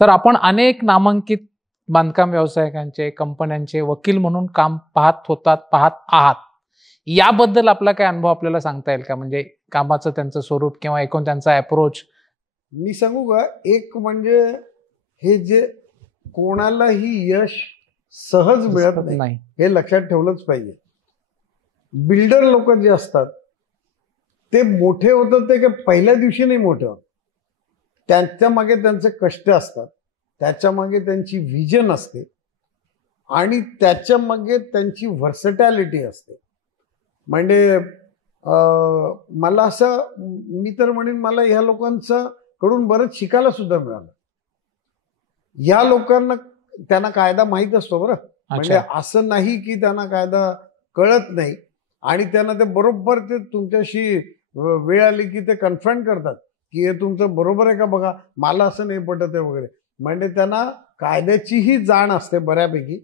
Sir, आपण अनेक नामांकित बांधकाम व्यावसायिकांचे, कंपन्यांचे वकील म्हणून काम पाहत आहात. याबद्दल आपला काय अनुभव आपल्याला सांगता येईल का? म्हणजे कामाचं त्यांचं स्वरूप किंवा एकूण त्यांचा अप्रोच. मी सांगू का, एक म्हणजे हे जे कोणालाही यश सहज मिळत नाही हे लक्षात ठेवलंच पाहिजे. बिल्डर लोक जे असतात ते मोठे होतात ते काय पहिल्या दिवशी नाही मोठे होत. त्यांच्या मागे त्यांचे कष्ट असतात, त्याच्या मागे त्यांची व्हिजन असते आणि त्याच्या मागे त्यांची व्हर्सटॅलिटी असते. म्हणजे मला असं, मी तर म्हणेन मला ह्या लोकांचं कडून बरंच शिकायला सुद्धा मिळालं. या लोकांना त्यांना कायदा माहीत असतो बरं. म्हणजे असं नाही की त्यांना कायदा कळत नाही आणि त्यांना ते बरोबर ते तुमच्याशी वेळ आली की ते कन्फ्रंट करतात की हे तुमचं बरोबर आहे का बघा, मला असं नाही पटत आहे वगैरे. म्हणजे त्यांना कायद्याचीही जाण असते बऱ्यापैकी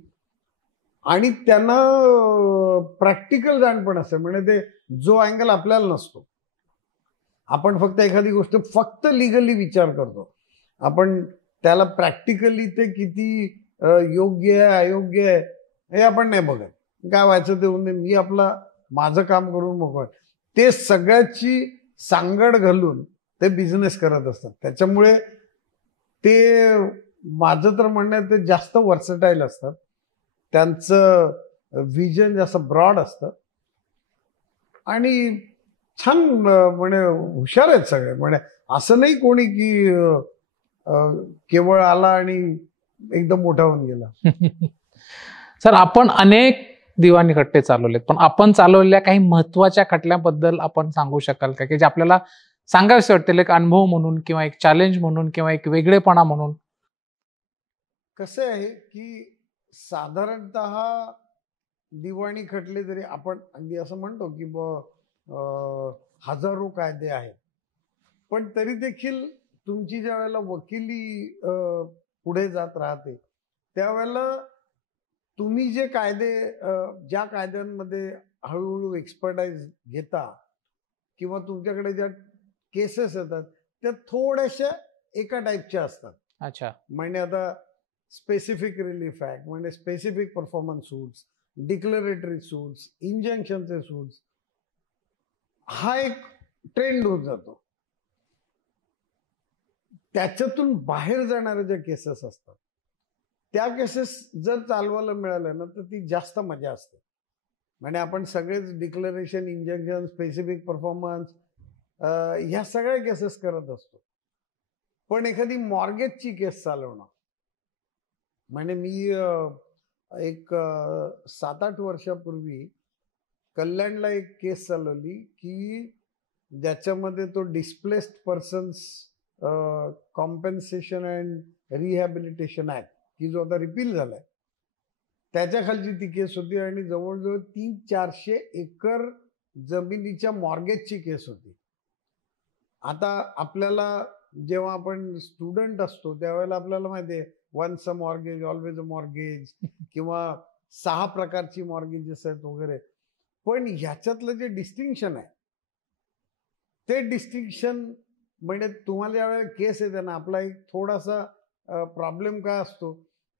आणि त्यांना प्रॅक्टिकल जाण पण असते. म्हणजे ते जो अँगल आपल्याला नसतो. आपण फक्त एखादी गोष्ट फक्त लिगली विचार करतो, आपण त्याला प्रॅक्टिकली ते किती योग्य आहे अयोग्य आहे हे आपण नाही बघत. काय व्हायचं ते होऊन दे, मी आपला माझं काम करून मोकळ. ते सगळ्याची सांगड घालून ते बिझनेस करत असतात. त्याच्यामुळे ते माझं तर म्हणणं ते जास्त वर्सटाईल असतात, त्यांचं व्हिजन जास्त ब्रॉड असतं आणि छान म्हणजे हुशार आहेत सगळे. म्हणजे असं नाही कोणी की केवळ आला आणि एकदम मोठा होऊन गेला. सर, आपण अनेक दिवाणी खटले चालवलेत, पण आपण चालवलेल्या काही महत्वाच्या खटल्याबद्दल आपण सांगू शकाल का, की जे आपल्याला सांगायचं वाटतील, एक अनुभव म्हणून किंवा एक चॅलेंज म्हणून किंवा एक वेगळेपणा म्हणून? कसं आहे की साधारणतः दिवाणी खटले जरी आपण अगदी असं म्हणतो की हजारो कायदे आहेत, पण तरी देखील तुमची ज्या वेळेला वकिली पुढे जात राहते त्यावेळेला तुम्ही जे कायदे ज्या कायद्यांमध्ये हळूहळू एक्सपर्टाईज घेता किंवा तुमच्याकडे ज्या केसेस येतात त्या थोड्याशा एका टाईपच्या असतात. अच्छा. म्हणजे आता स्पेसिफिक रिलीफ ऍक्ट, म्हणजे specific performance suits, declaratory suits, इंजंक्शनचे सूट्स, हा एक ट्रेंड होत जातो. त्याच्यातून बाहेर जाणाऱ्या ज्या केसेस असतात त्या केसेस जर चालवायला मिळाल्या ना तर ती जास्त मजा असते. म्हणजे आपण सगळेच डिक्लेरेशन, इंजंक्शन, स्पेसिफिक परफॉर्मन्स ह्या सगळ्या केसेस करत असतो. पण एखादी मॉर्गेजची केस चालवणं, म्हणजे मी एक 7-8 वर्षापूर्वी कल्याणला एक केस चालवली की ज्याच्यामध्ये तो displaced persons compensation and rehabilitation act की जो आता रिपील झालाय त्याच्या खालची ती केस होती आणि जवळजवळ 300-400 एकर जमिनीच्या मॉर्गेजची केस होती. आता आपल्याला जेव्हा आपण स्टुडंट असतो त्यावेळेला आपल्याला माहिती आहे once a mortgage always a mortgage किंवा 6 प्रकारची मॉर्गेजेस आहेत वगैरे. पण ह्याच्यातलं जे डिस्टिंक्शन आहे ते डिस्टिंक्शन म्हणजे तुम्हाला ज्यावेळेला केस येते ना, आपला एक थोडासा प्रॉब्लेम काय असतो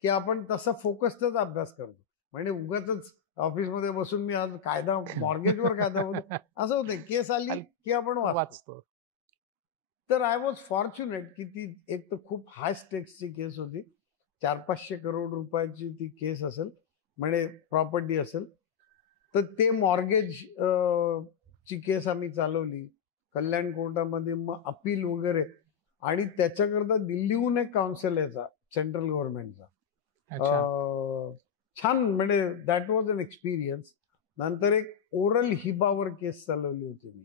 की आपण तसा फोकस्डच अभ्यास करतो. म्हणजे उगाच ऑफिसमध्ये बसून मी आज कायदा मॉर्गेजवर कायदा बोलतो असं होतं. केस आली की आपण वाचतो. तर आय वॉज फॉर्च्युनेट की ती एक तर खूप हाय स्टेक्सची केस होती. 400-500 करोड रुपयाची ती केस असेल, म्हणजे प्रॉपर्टी असेल. तर ते मॉर्गेज ची केस आम्ही चालवली कल्याण कोर्टामध्ये, मग अपील वगैरे. आणि त्याच्याकरता दिल्लीहून एक काउन्सिल यायचा सेंट्रल गव्हर्नमेंटचा. छान, म्हणजे दॅट वॉज अन एक्सपिरियन्स. नंतर एक ओरल हिबावर केस चालवली होती मी.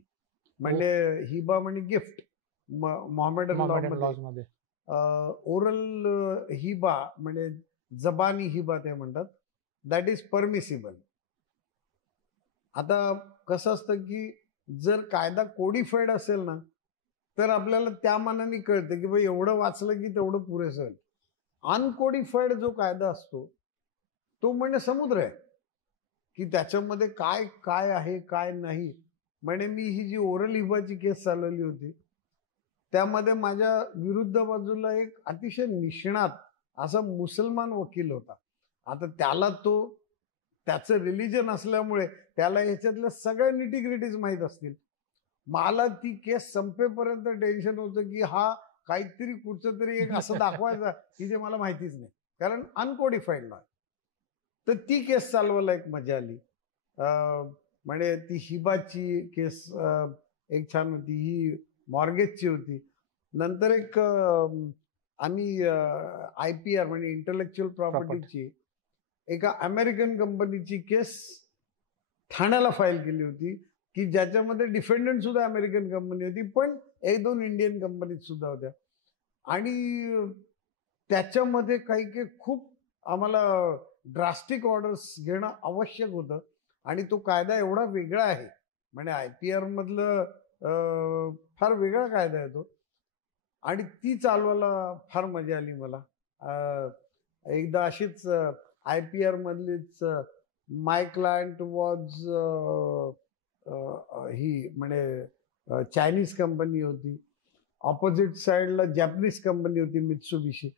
म्हणजे हिबा म्हणजे गिफ्ट मोहम्मडन लॉमध्ये. ओरल हिबा म्हणजे जबानी हिबा ते म्हणतात, दॅट इज परमिसिबल. आता कसं असतं की जर कायदा कोडिफाईड असेल ना तर आपल्याला त्या मानाने कळतं की भाई एवढं वाचलं की तेवढं पुरेसं आहे. अनकोडिफाईड जो कायदा असतो तो म्हणजे समुद्र आहे की त्याच्यामध्ये काय काय आहे काय नाही. म्हणजे मी ही जी ओरल हिबाची केस चालवली होती त्यामध्ये माझ्या विरुद्ध बाजूला एक अतिशय निष्णात असा मुसलमान वकील होता. आता त्याचं रिलिजन असल्यामुळे त्याला ह्याच्यातल्या सगळ्या निटीग्रिटीज माहीत असतील. मला ती केस संपेपर्यंत टेन्शन होतं की हा काहीतरी कुठचं तरी एक असं दाखवायचा की जे मला माहितीच नाही, कारण अनकोडिफाईड लॉ. तर ती केस चालवायला एक मजा आली. म्हणजे ती हिबाची केस एक छान होती, ही मॉर्गेजची होती. नंतर एक आम्ही IPR म्हणजे इंटलेक्च्युअल प्रॉपर्टीची एका अमेरिकन कंपनीची केस ठाण्याला फाईल केली होती की ज्याच्यामध्ये डिफेंडंट सुद्धा अमेरिकन कंपनी होती, पण 1-2 इंडियन कंपनीत सुद्धा होत्या. आणि त्याच्यामध्ये काही खूप आम्हाला ड्रास्टिक ऑर्डर्स घेणं आवश्यक होतं. आणि तो कायदा एवढा वेगळा आहे, म्हणजे IPR मधलं फार वेगळा कायदा आहे तो. आणि ती चालवायला फार मजा आली मला. एकदा अशीच IPR मधलीच माय क्लायंट वॉज ही म्हणजे चायनीज कंपनी होती, ऑपोजिट साईडला जॅपनीज कंपनी होती मित्सुबिशी.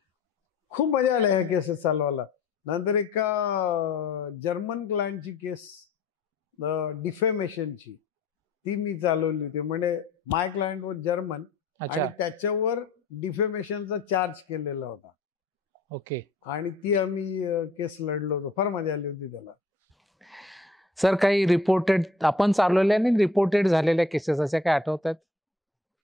खूप मजा आली ह्या केसेस चालवायला. नंतर एका जर्मन क्लायंटची केस डिफेमेशनची, ती मी चालवली होती. म्हणजे माय क्लायंट वॉज जर्मन आणि त्याच्यावर डिफेमेशनचा चार्ज केलेला होता. ओके. आणि ती आम्ही केस लढलो होतो. फार मजा आली होती त्याला. सर, काही रिपोर्टेड आपण चालवल्या आणि रिपोर्टेड झालेल्या केसेस अशा काय आठवतात?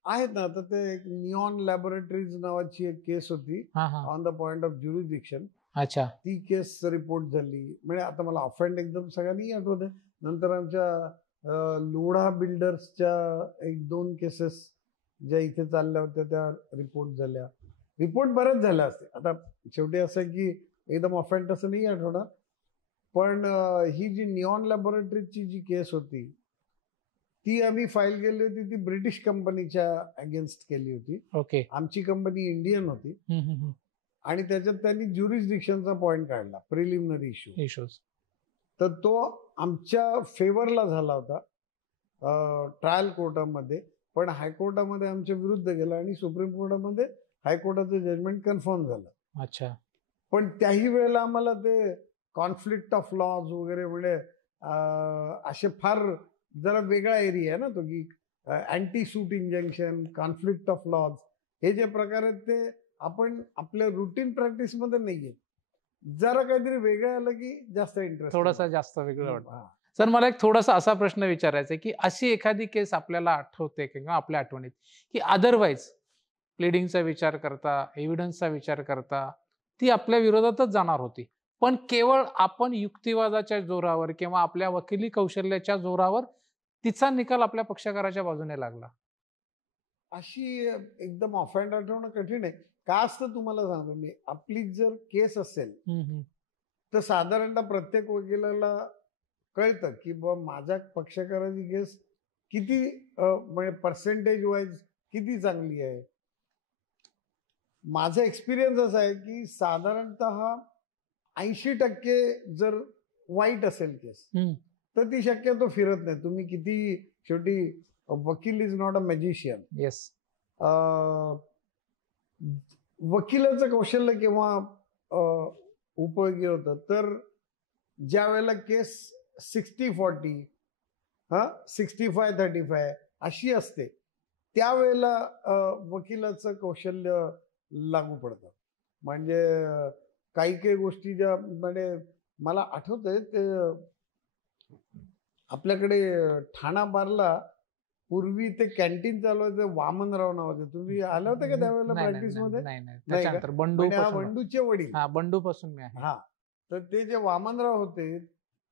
आहेत ना. आता ते एक निऑन लॅबोरेटरीज नावाची एक केस होती on the point of jurisdiction. अच्छा. ती केस रिपोर्ट झाली. म्हणजे आता मला ऑफेंड एकदम सगळ्यांनी आठवत आहे. नंतर आमच्या लोढा बिल्डर्सच्या 1-2 केसेस ज्या इथे चालल्या होत्या त्या रिपोर्ट झाल्या. रिपोर्ट बऱ्याच झाल्या असते. आता शेवटी असं की एकदम ऑफेंड असं नाही आठवणार. पण ही जी निऑन लॅबोरेटरीची जी केस होती ती आम्ही फाईल केली होती. ती ब्रिटिश कंपनीच्या अगेन्स्ट केली होती. ओके. आमची कंपनी इंडियन होती. आणि त्याच्यात त्यांनी ज्युरिस्डिक्शनचा पॉइंट काढला, प्रिलिमिनरी इश्यूज. तर तो आमच्या फेवरला झाला होता ट्रायल कोर्टामध्ये. पण हायकोर्टामध्ये आमच्या विरुद्ध गेला आणि सुप्रीम कोर्टामध्ये हायकोर्टाचं जजमेंट कन्फर्म झालं. अच्छा. पण त्याही वेळेला आम्हाला ते कॉन्फ्लिक्ट ऑफ लॉज वगैरे म्हणजे असे फार जरा वेगळा एरिया आहे ना तो, की anti suit injunction, conflict of laws हे जे प्रकार आहेत ते आपण आपल्या रुटीन प्रॅक्टिसमध्ये नाहीये. जरा काहीतरी वेगळं आलं की जास्त इंटरेस्ट, थोडासा जास्त वेगळं वाटतं. सर, मला एक थोडासा असा प्रश्न विचारायचा आहे की अशी एखादी केस आपल्याला आठवते किंवा आपल्या आठवणीत की अदरवाईज प्लीडिंगचा विचार करता, एव्हिडन्सचा विचार करता ती आपल्या विरोधातच जाणार होती, पण केवळ आपण युक्तिवादाच्या जोरावर किंवा आपल्या वकिली कौशल्याच्या जोरावर तिचा निकाल आपल्या पक्षकाराच्या बाजूने लागला? अशी एकदम ऑफेंड आठवणं कठीण आहे. का असतं तुम्हाला सांगतो मी. आपली जर केस असेल तर साधारणतः प्रत्येक वकिलाला कळतं की माझ्या पक्षकाराची केस किती म्हणजे पर्सेंटेज वाईज किती चांगली आहे. माझा एक्सपिरियन्स असा आहे की साधारणतः 80% जर वाईट असेल केस तर ती शक्यतो फिरत नाही. तुम्ही किती, शेवटी वकील is not a magician. Yes. वकिलाचं कौशल्य केव्हा उपयोगी होतं तर ज्या वेळेला केस 60-40 65-35 अशी असते त्यावेळेला वकिलाचं कौशल्य लागू पडतं. म्हणजे काही गोष्टी ज्या म्हणजे मला आठवतंय ते आपल्याकडे ठाणा बारला पूर्वी ते कॅन्टीन चालवायचं, वामनराव नावाचे. तुम्ही आले होते का त्यावेळेला प्रॅक्टिस मध्ये? बंडूचे वडील. बंडू पासून मी आहे. हा, तर ते जे वामनराव होते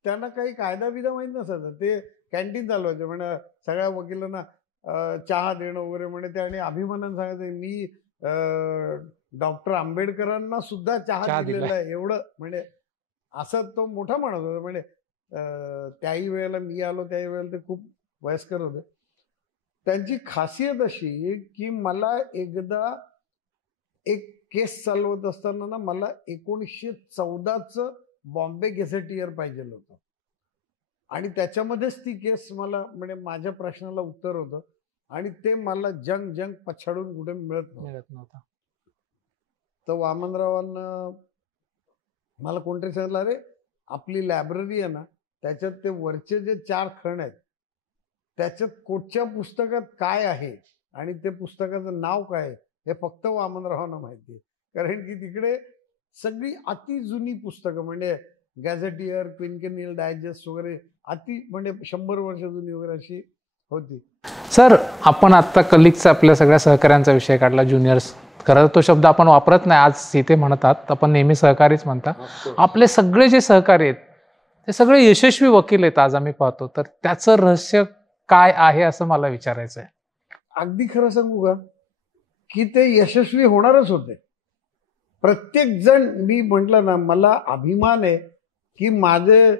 त्यांना काही कायदा बिदा माहित नसायचं. ते कॅन्टीन चालवायचे. म्हणजे सगळ्या वकिलांना चहा देणं वगैरे. म्हणजे ते आणि अभिमानानं सांगायचं मी डॉक्टर आंबेडकरांना सुद्धा चहा दिलेला आहे एवढं. म्हणजे असं तो मोठा माणूस होता. म्हणजे त्याही वेळेला मी आलो त्याही वेळेला ते खूप वयस्कर होते. त्यांची खासियत अशी की मला एकदा एक केस चालवत असताना ना मला 1914चं बॉम्बे गेझेटियर पाहिजे होतं आणि त्याच्यामध्येच ती केस मला म्हणजे माझ्या प्रश्नाला उत्तर होतं आणि ते मला जंग पछाडून कुठे मिळत नव्हतं. तर वामनरावांना मला कोणतरी सांगितलं, अरे आपली लायब्ररी आहे ना, त्याच्यात ते वरचे जे 4 खण आहेत त्याच्यात कुठच्या पुस्तकात काय आहे आणि ते पुस्तकाचं नाव काय हे फक्त वामनरावांना माहिती आहे. कारण की तिकडे सगळी अति जुनी पुस्तकं म्हणजे गॅझेटियर, क्विन्केनियल डायजेस्ट वगैरे अति म्हणजे 100 वर्ष जुनी वगैरे अशी होती. सर, आपण आता कलिगचा आपल्या सगळ्या सहकाऱ्यांचा विषय काढला, ज्युनियर्स. खरं तो शब्द आपण वापरत नाही आज इथे म्हणतात, आपण नेहमी सहकारीच म्हणता. आपले सगळे जे सहकारी आहेत ते सगळे यशस्वी वकील आहेत आज आम्ही पाहतो. तर त्याचं रहस्य काय आहे असं मला विचारायचं आहे. अगदी खरं सांगू का की ते यशस्वी होणारच होते. प्रत्येक जण, मी म्हटलं ना, मला अभिमान आहे की माझे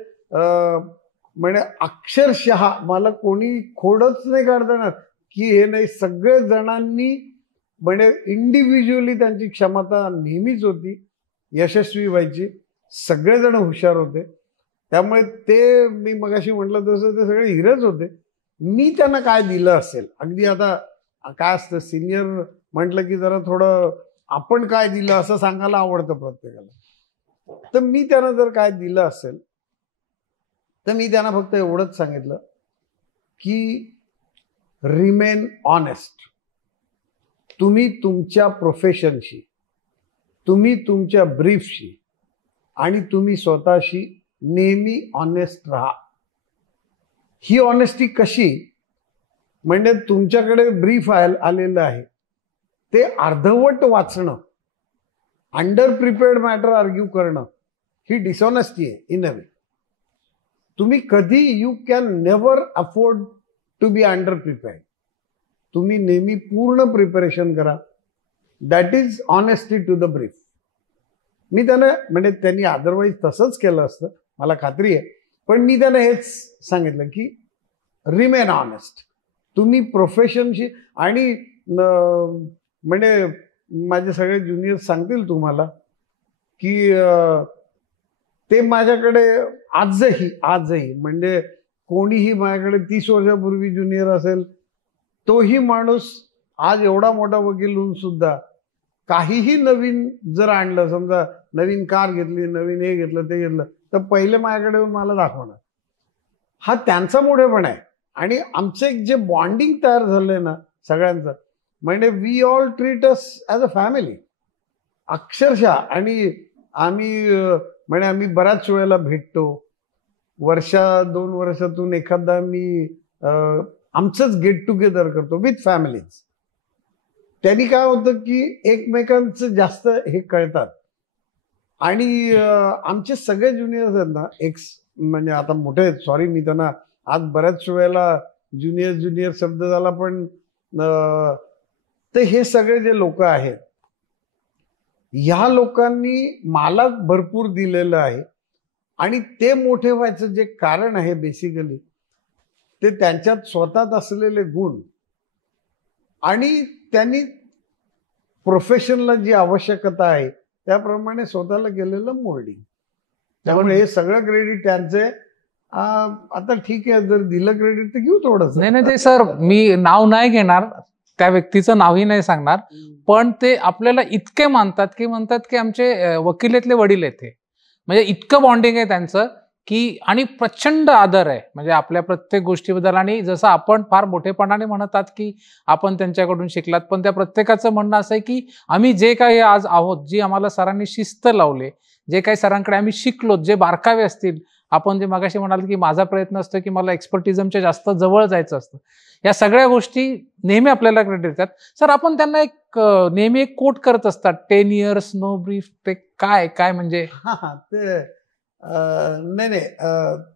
म्हणजे अक्षरशः मला कोणी खोडच नाही काढता येणार की हे नाही. सगळे जणांनी म्हणजे इंडिव्हिज्युअली त्यांची क्षमता नेहमीच होती यशस्वी व्हायची. सगळेजण हुशार होते. त्यामुळे ते मी मगाशी म्हटलं तसं ते सगळे हिरेच होते. मी त्यांना काय दिलं असेल, अगदी आता काय असतं सिनियर म्हटलं की जरा थोडं आपण काय दिलं असं सांगायला आवडतं प्रत्येकाला. तर मी त्यांना जर काय दिलं असेल तर मी त्यांना फक्त एवढंच सांगितलं की रिमेन ऑनेस्ट. तुम्ही तुमच्या प्रोफेशनशी, तुम्ही तुमच्या ब्रीफशी आणि तुम्ही स्वतःशी नेहमी ऑनेस्ट राहा. ही ऑनेस्टी कशी, म्हणजे तुमच्याकडे ब्रीफ आलेलं आहे ते अर्धवट वाचणं, अंडर प्रिपेअर्ड मॅटर आर्ग्यू करणं, ही डिसऑनेस्टी आहे इन अ वे. तुम्ही कधी, you can never afford to be under prepared. तुम्ही नेहमी पूर्ण प्रिपरेशन करा. That is honesty to the brief. मी त्यांना म्हणजे त्यांनी अदरवाईज तसंच केलं असतं मला खात्री आहे, पण मी त्यांना हेच सांगितलं की रिमेन ऑनेस्ट. तुम्ही प्रोफेशनशी आणि म्हणजे माझे सगळे ज्युनियर सांगतील तुम्हाला की ते माझ्याकडे आजही म्हणजे कोणीही माझ्याकडे 30 वर्षापूर्वी ज्युनियर असेल, तोही माणूस आज एवढा मोठा वकील होऊन सुद्धा काहीही नवीन जर आणलं, समजा नवीन कार घेतली, नवीन हे घेतलं ते घेतलं, तर पहिले माझ्याकडे येऊन मला दाखवणार. हा त्यांचा मोठेपणा आहे. आणि आमचं एक जे बॉन्डिंग तयार झालंय ना सगळ्यांचं, म्हणजे we all treat us as a family अक्षरशः. आणि आम्ही बऱ्याच वेळेला भेटतो. 2 वर्षातून एखादा मी आमचंच गेट टुगेदर करतो विथ फॅमिलीज. त्यांनी काय होतं की एकमेकांचं जास्त हे कळतात. आणि आमचे सगळे ज्युनियर्स आहेत ना, म्हणजे आता मोठे आहेत, सॉरी मी त्यांना आज बऱ्याच वेळेला ज्युनियर शब्द झाला, पण ते हे सगळे जे लोक आहेत, ह्या लोकांनी मला भरपूर दिलेलं आहे. आणि ते मोठे व्हायचं जे कारण आहे बेसिकली ते त्यांच्यात स्वतःत असलेले गुण आणि त्यांनी प्रोफेशनला जी आवश्यकता आहे त्याप्रमाणे स्वतःला केलेलं मोल्डिंग. त्यामुळे हे सगळं क्रेडिट त्यांचे. आता ठीक आहे, जर दिलं क्रेडिट तर घेऊ थोडंसं. नाही ते सर, मी नाव नाही घेणार, त्या व्यक्तीचं नावही नाही सांगणार, पण ते आपल्याला इतके मानतात की आमचे वकिलातले वडील आहेत. म्हणजे इतकं बॉन्डिंग आहे त्यांचं की, आणि प्रचंड आदर आहे म्हणजे आपल्या प्रत्येक गोष्टीबद्दल. आणि जसं आपण फार मोठेपणाने म्हणतात की आपण त्यांच्याकडून शिकलात, पण त्या प्रत्येकाचं म्हणणं असं आहे की आम्ही जे काही आज आहोत, जी आम्हाला सरांनी शिस्त लावले, जे काही सरांकडे आम्ही शिकलो, जे बारकावे असतील, आपण जे मगाशी म्हणाल की माझा प्रयत्न असतो की मला एक्सपर्टिझमच्या जास्त जवळ जायचं असतं, या सगळ्या गोष्टी नेहमी आपल्याला क्रेडिट देतात. सर, आपण त्यांना एक नेहमी एक कोट करत असतात, 10 years नो ब्रीफ. ते काय म्हणजे? ते नाही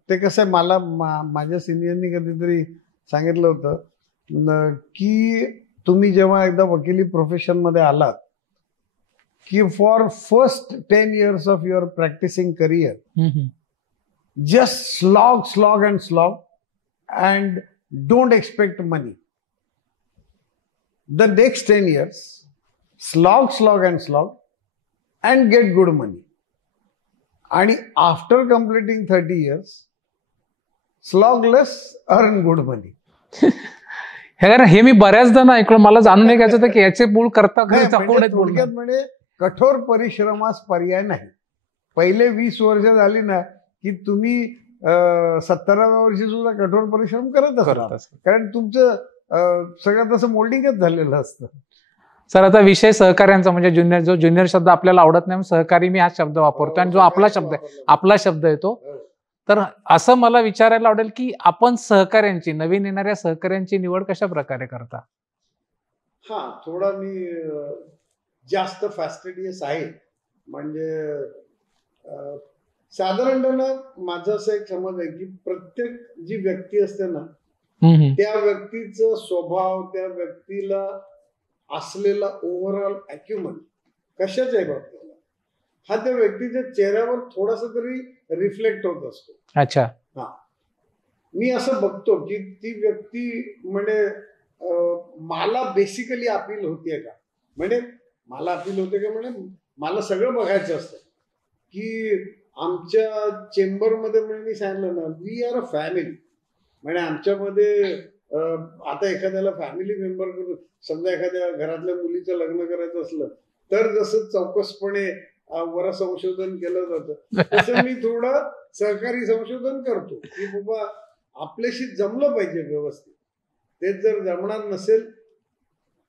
ते कसं आहे, मला माझ्या सिनियरनी कधीतरी सांगितलं होतं की तुम्ही जेव्हा एकदा वकिली प्रोफेशन मध्ये आलात की for first 10 years of your practising career just slog and don't expect money. The next 10 years, slog and get good money. And after completing 30 years, slog less, earn good money. हे मी बऱ्याचदा ना ऐकलं, मला जाणून घ्यायचं होतं की याचे मूळ करता थोडक्यात म्हणजे कठोर परिश्रमास पर्याय नाही. पहिले 20 वर्ष झाली ना की तुम्ही 17व्या वर्षी सुद्धा कठोर परिश्रम करत असतात, कारण तुमचं सगळं तसं मोल्डिंगच झालेलं असतं. सर आता विषय सहकार्यांचा, म्हणजे ज्युनियर शब्द आपल्याला आवडत नाही, सहकारी मी हा शब्द वापरतो आणि जो आपला शब्द येतो. तर असं मला विचारायला आवडेल की आपण सहकार्यांची, नवीन येणाऱ्या सहकार्यांची निवड कशा प्रकारे करता? थोडा मी जास्त फॅस्टिडियस आहे. म्हणजे साधारणतः माझं असं एक समज आहे की प्रत्येक जी व्यक्ती असते ना, त्या व्यक्तीचा स्वभाव, त्या व्यक्तीला असलेला ओव्हरऑल अॅक्युमन कशाच्या बाबतीत हा त्या व्यक्तीच्या चेहऱ्यावर थोडासा तरी रिफ्लेक्ट होत असतो. अच्छा. मी असं बघतो की ती व्यक्ती म्हणजे मला बेसिकली अपील होतीये का, म्हणजे मला अपील होते का, म्हणजे मला सगळं बघायचं असतं की आमच्या चेंबरमध्ये, म्हणजे मी सांगितलं ना, वी आर अ फॅमिली. म्हणजे आमच्यामध्ये आता एखाद्याला फॅमिली मेंबर करून, समजा एखाद्या घरातल्या मुलीचं लग्न करायचं असलं तर जसं चौकसपणे वर संशोधन केलं जातं, तसं मी थोडं सहकारी संशोधन करतो की बाबा आपल्याशी जमलं पाहिजे व्यवस्थित. ते जर जमणार नसेल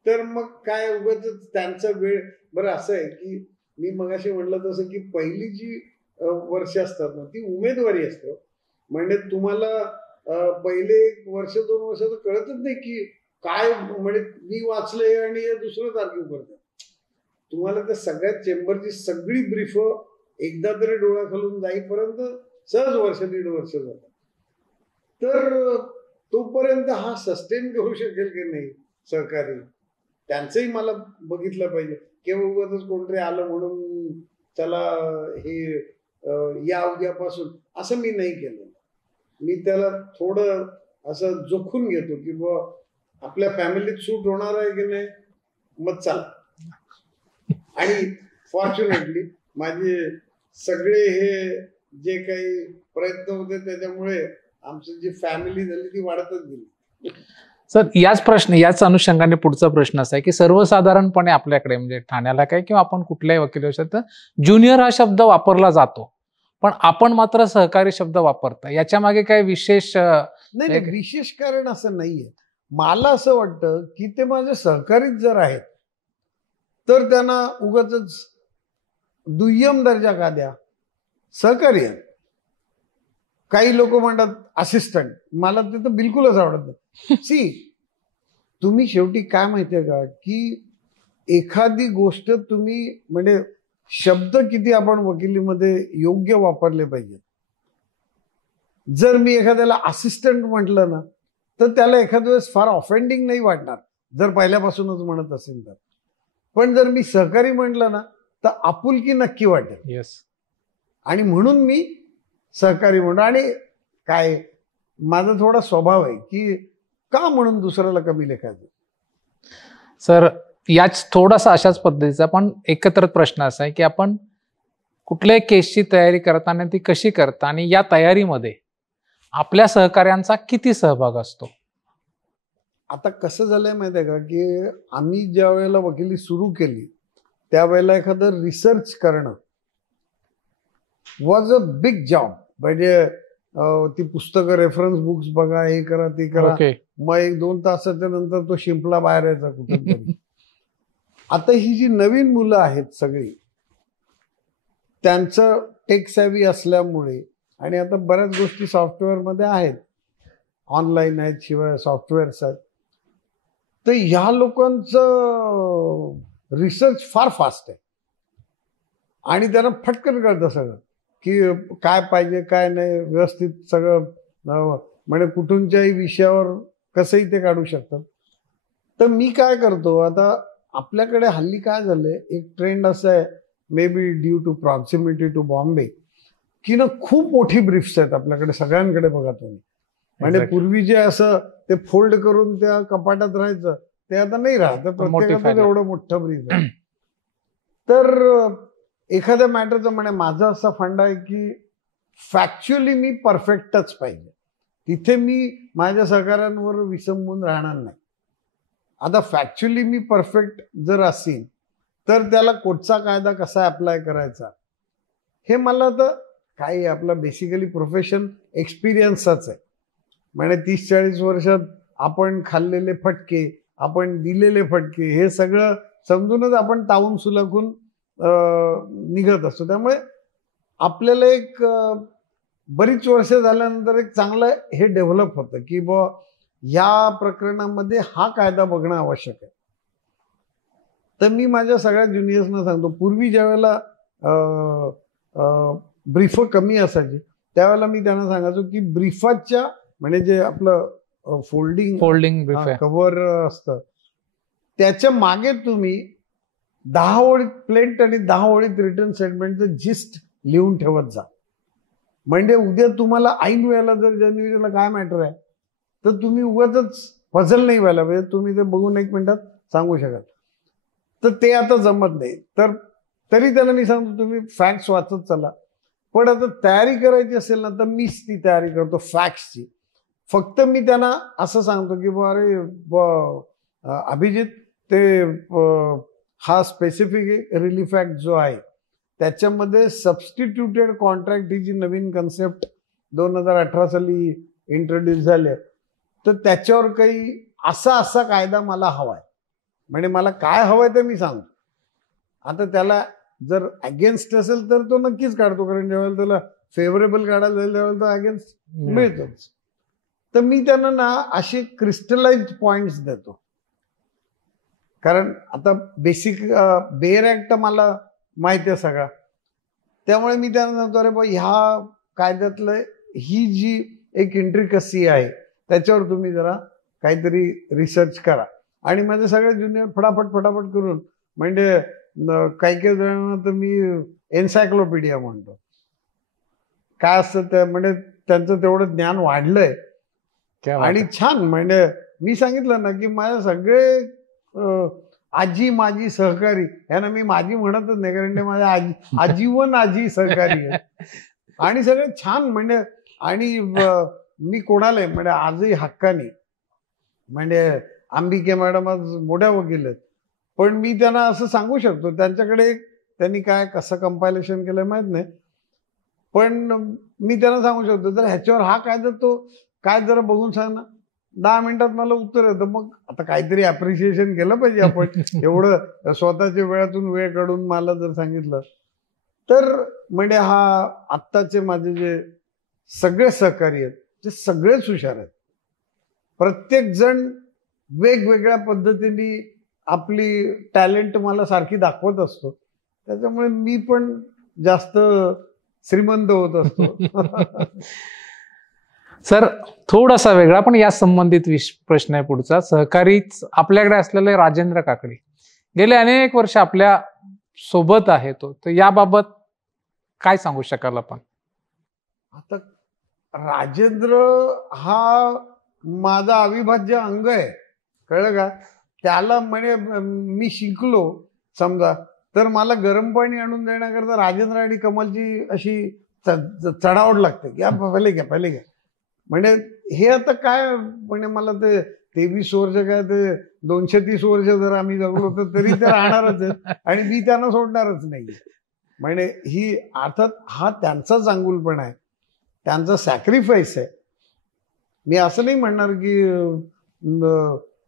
तर मग काय उगाच त्यांचा वेळ. बरं असं आहे की मी मगाशी म्हटलं तसं की पहिली जी वर्ष असतात ना ती उमेदवारी असते. म्हणजे तुम्हाला पहिले 1 वर्ष 2 वर्ष तर कळतच नाही की काय, म्हणजे मी वाचलंय आणि हे दुसरंच आर्ग्यू करतात. तुम्हाला त्या सगळ्या चेंबरची सगळी ब्रीफ एकदा तरी डोळ्याखालून जाईपर्यंत सहज 1.5 वर्ष जातात. तर तोपर्यंत हा सस्टेन करू शकेल की नाही सहकारी, त्यांचंही मला बघितलं पाहिजे. किंवा उगाच कोणतरी आलं म्हणून त्याला हे या उद्यापासून असं मी नाही केलं. मी त्याला थोडं असं जोखून घेतो की बुवा आपल्या फॅमिलीत सूट होणार आहे की नाही, मग चला. आणि फॉर्च्युनेटली माझे सगळे हे जे काही प्रयत्न होते त्याच्यामुळे आमची जी फॅमिली झाली ती वाढतच गेली. सर याच अनुषंगाने पुढचा प्रश्न असा आहे की सर्वसाधारणपणे आपल्याकडे, म्हणजे ठाण्याला काय किंवा आपण कुठल्याही वकील व्यवसायात ज्युनियर हा शब्द वापरला जातो, पण आपण मात्र सहकारी शब्द वापरता. याच्या मागे काय विशेष? नाही, विशेष कारण असं नाहीये. मला असं वाटतं की ते माझे सहकारीच जर आहेत तर त्यांना उगाच दुय्यम दर्जा का द्या, सहकारी आहे. काही लोक म्हणतात असिस्टंट, मला ते तर बिलकुलच आवडत नाही. तुम्ही शेवटी काय माहितीये का की एखादी गोष्ट तुम्ही, म्हणजे शब्द किती आपण वकिलीमध्ये योग्य वापरले पाहिजे. जर मी एखाद्याला असिस्टंट म्हटलं ना तर त्याला एखाद्या वेळेस फार ऑफेंडिंग नाही वाटणार जर पहिल्यापासूनच म्हणत असेल तर. पण जर मी सहकारी म्हटलं ना तर आपुलकी नक्की वाटेल. येस. आणि म्हणून मी सहकारी म्हणतो. आणि काय माझा थोडा स्वभाव आहे की का म्हणून दुसऱ्याला कमी लेखायचं. सर याच थोडासा अशाच पद्धतीचा पण एकत्र प्रश्न असा आहे की आपण कुठल्याही केसची तयारी करताना ती कशी करता आणि या तयारीमध्ये आपल्या सहकार्यांचा किती सहभाग असतो? आता कसं झालंय माहितीये का की आम्ही ज्या वेळेला वकिली सुरू केली त्यावेळेला एखादं रिसर्च करणं वॉज अ बिग जॉब. म्हणजे ती पुस्तकं, रेफरन्स बुक्स बघा, हे करा ते करा. मग 1-2 तासाच्या नंतर तो शिंपला बाहेर यायचा कुठेतरी. आता ही जी नवीन मुलं आहेत सगळी, त्यांचं टेक सॅव्ही असल्यामुळे, आणि आता बऱ्याच गोष्टी सॉफ्टवेअरमध्ये आहेत, ऑनलाईन आहेत, शिवाय सॉफ्टवेअर्स आहेत, तर ह्या लोकांचं रिसर्च फार फास्ट आहे आणि त्यांना फटकन कळतं सगळं की काय पाहिजे काय नाही, व्यवस्थित सगळं, म्हणजे कुठूनच्याही विषयावर कसंही ते काढू शकतात. तर मी काय करतो, आता आपल्याकडे हल्ली काय झालंय, एक ट्रेंड असं आहे, maybe due to proximity to Bombay, की ना खूप मोठी ब्रीफ्स आहेत आपल्याकडे सगळ्यांकडे. बघा तुम्ही, म्हणजे पूर्वी जे असं ते फोल्ड करून त्या कपाटात राहायचं ते आता नाही राहत, प्रत्येकाचं एवढं मोठं ब्रीफ आहे. तर एखाद्या मॅटरचं, म्हणजे माझा असा फंडा आहे की फॅक्च्युअली मी परफेक्टच पाहिजे. तिथे मी माझ्या सहकाऱ्यांवर विसंबून राहणार नाही. आता फॅक्च्युअली मी परफेक्ट जर असेल तर त्याला कोर्टचा कायदा कसा अप्लाय करायचा हे मला तर काही आपलं बेसिकली प्रोफेशन एक्सपिरियन्सच आहे. म्हणजे 30-40 वर्षात आपण खाल्लेले फटके, आपण दिलेले फटके, हे सगळं समजूनच आपण तावून सुलाखून निघत असतो. त्यामुळे आपल्याला एक बरीच वर्ष झाल्यानंतर एक चांगलं हे डेव्हलप होतं की बुवा या प्रकरणामध्ये हा कायदा बघणं आवश्यक आहे. तर मी माझ्या सगळ्या ज्युनियर्सना सांगतो, पूर्वी ज्या वेळेला ब्रीफ कमी असायची त्यावेळेला मी त्यांना सांगायचो की ब्रीफाच्या म्हणजे जे आपलं फोल्डिंग कव्हर असतं त्याच्या मागे तुम्ही 10 ओळीत प्लेंट आणि 10 ओळीत रिटर्न स्टेटमेंटचं जिस्ट लिहून ठेवत जा. म्हणजे उद्या तुम्हाला ऐन वेळेला जर जनविषयला काय मॅटर आहे तर तुम्ही उगाच पझल नाही व्हायला पाहिजे, तुम्ही ते बघून 1 मिनिटात सांगू शकाल. तर ते आता जमत नाही. तर तरी त्यांना मी सांगतो तुम्ही फॅक्ट्स वाचत चला. पण आता तयारी करायची असेल ना तर मीच ती तयारी करतो फॅक्ट्सची. फक्त मी त्यांना असं सांगतो की अरे अभिजित ते हा स्पेसिफिक रिलीफ ऍक्ट जो आहे त्याच्यामध्ये सबस्टिट्यूटेड कॉन्ट्रॅक्ट ही जी नवीन कन्सेप्ट 2018 साली इंट्रोड्यूस झाली तर त्याच्यावर काही असा कायदा मला हवाय. म्हणजे मला काय हवंय ते मी सांगतो. आता त्याला जर अगेन्स्ट असेल तर तो नक्कीच काढतो, कारण ज्यावेळेला त्याला फेवरेबल काढायला जाईल त्यावेळेला तो अगेन्स्ट मिळतोच. तर मी त्यांना ना असे क्रिस्टलाइज्ड पॉइंट्स देतो. कारण आता बेसिक बेअर ऍक्ट मला माहिती आहे सगळा, त्यामुळे मी त्यांना सांगतो अरे बा ह्या कायद्यातलं ही जी एक इंट्रिकसी आहे त्याच्यावर तुम्ही जरा काहीतरी रिसर्च करा. आणि माझे सगळे ज्युनियर फटाफट करून म्हणजे काही जणांना तर मी एन्सायक्लोपीडिया म्हणतो. काय असतं त्या म्हणजे त्यांचं तेवढं ज्ञान वाढलंय आणि छान. म्हणजे मी सांगितलं ना की माझे सगळे आजी माझी सहकारी, ह्यांना मी माझी म्हणतच नाही कारण ते माझ्या आजीवन आजी सहकारी आहे आणि सगळे छान. म्हणजे आणि मी कोणाला म्हणजे आजही हक्काने म्हणजे अंबिके मॅडम आज मोठ्या वकील आहेत, पण मी त्यांना असं सांगू शकतो त्यांच्याकडे त्यांनी काय कसं कंपायलेशन केलं माहित नाही, पण मी त्यांना सांगू शकतो जर ह्याच्यावर हा कायदा तो काय जरा बघून सांग ना, 10 मिनिटात मला उत्तर येतं. मग आता काहीतरी अप्रिशिएशन केलं पाहिजे आपण. एवढं स्वतःच्या वेळातून वेळ काढून मला जर सांगितलं तर म्हणजे हा आत्ताचे माझे जे सगळे सहकारी आहेत ते सगळेच हुशार आहेत. प्रत्येक जण वेगवेगळ्या पद्धतीने आपली टॅलेंट मला सारखी दाखवत असतो. त्याच्यामुळे मी पण जास्त श्रीमंत होत असतो. सर थोडासा वेगळा पण या संबंधित प्रश्न आहे पुढचा. सहकारीच आपल्याकडे असलेले राजेंद्र काकडे गेले अनेक वर्ष आपल्या सोबत आहे तो, तर याबाबत काय सांगू शकाल आपण? आता राजेंद्र हा माझा अविभाज्य अंग आहे, कळलं का? त्याला म्हणे मी शिकलो समजा तर मला गरम पाणी आणून देण्याकरता राजेंद्र आणि कमलची अशी चढावड लागते की पहिले घ्या. म्हणजे हे आता काय म्हणजे मला ते 23 वर्ष काय ते 230 वर्ष जर आम्ही जगलो तर तरी ते राहणारच आहेत आणि मी त्यांना सोडणारच नाही. म्हणजे ही अर्थात हा त्यांचाच अंगुलपणा आहे, त्यांचा सॅक्रिफाईस आहे. मी असं नाही म्हणणार की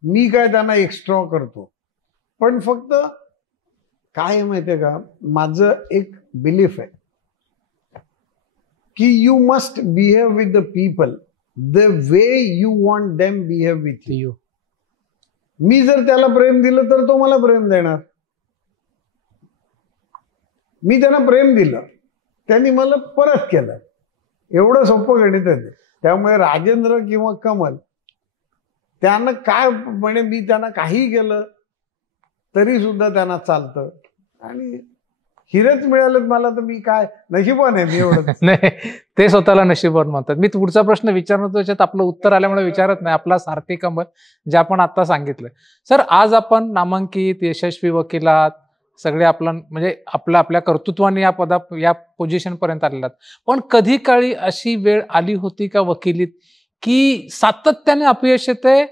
मी काय त्यांना एक्स्ट्रा करतो, पण फक्त काय माहितीये का, माझं एक बिलीफ आहे की you must behave with the people the way you want them behave with you. मी जर त्याला प्रेम दिलं तर तो मला प्रेम देणार. मी त्यांना प्रेम दिलं, त्यांनी मला परत केलं. एवढं सोपं गणित आहे. त्यामुळे राजेंद्र किंवा कमल त्यांना काय म्हणजे मी त्यांना काही केलं तरी सुद्धा त्यांना चालतं. आणि हिरेच मिळालेत मला तर मी काय नशिबान आहे मी एवढं. नाही, ते स्वतःला नशिबान म्हणतात. मी पुढचा प्रश्न विचारतो त्याच्यात आपलं उत्तर आल्यामुळे विचारत नाही. आपला सारथी कमल जे आपण आता सांगितलं. सर आज आपण नामांकित यशस्वी वकील आहात, सगळे आपलं म्हणजे आपल्या कर्तृत्वाने या पोझिशन पर्यंत आलेला. पण कधी काळी अशी वेळ आली होती का वकिलीत की सातत्याने अपयश येते,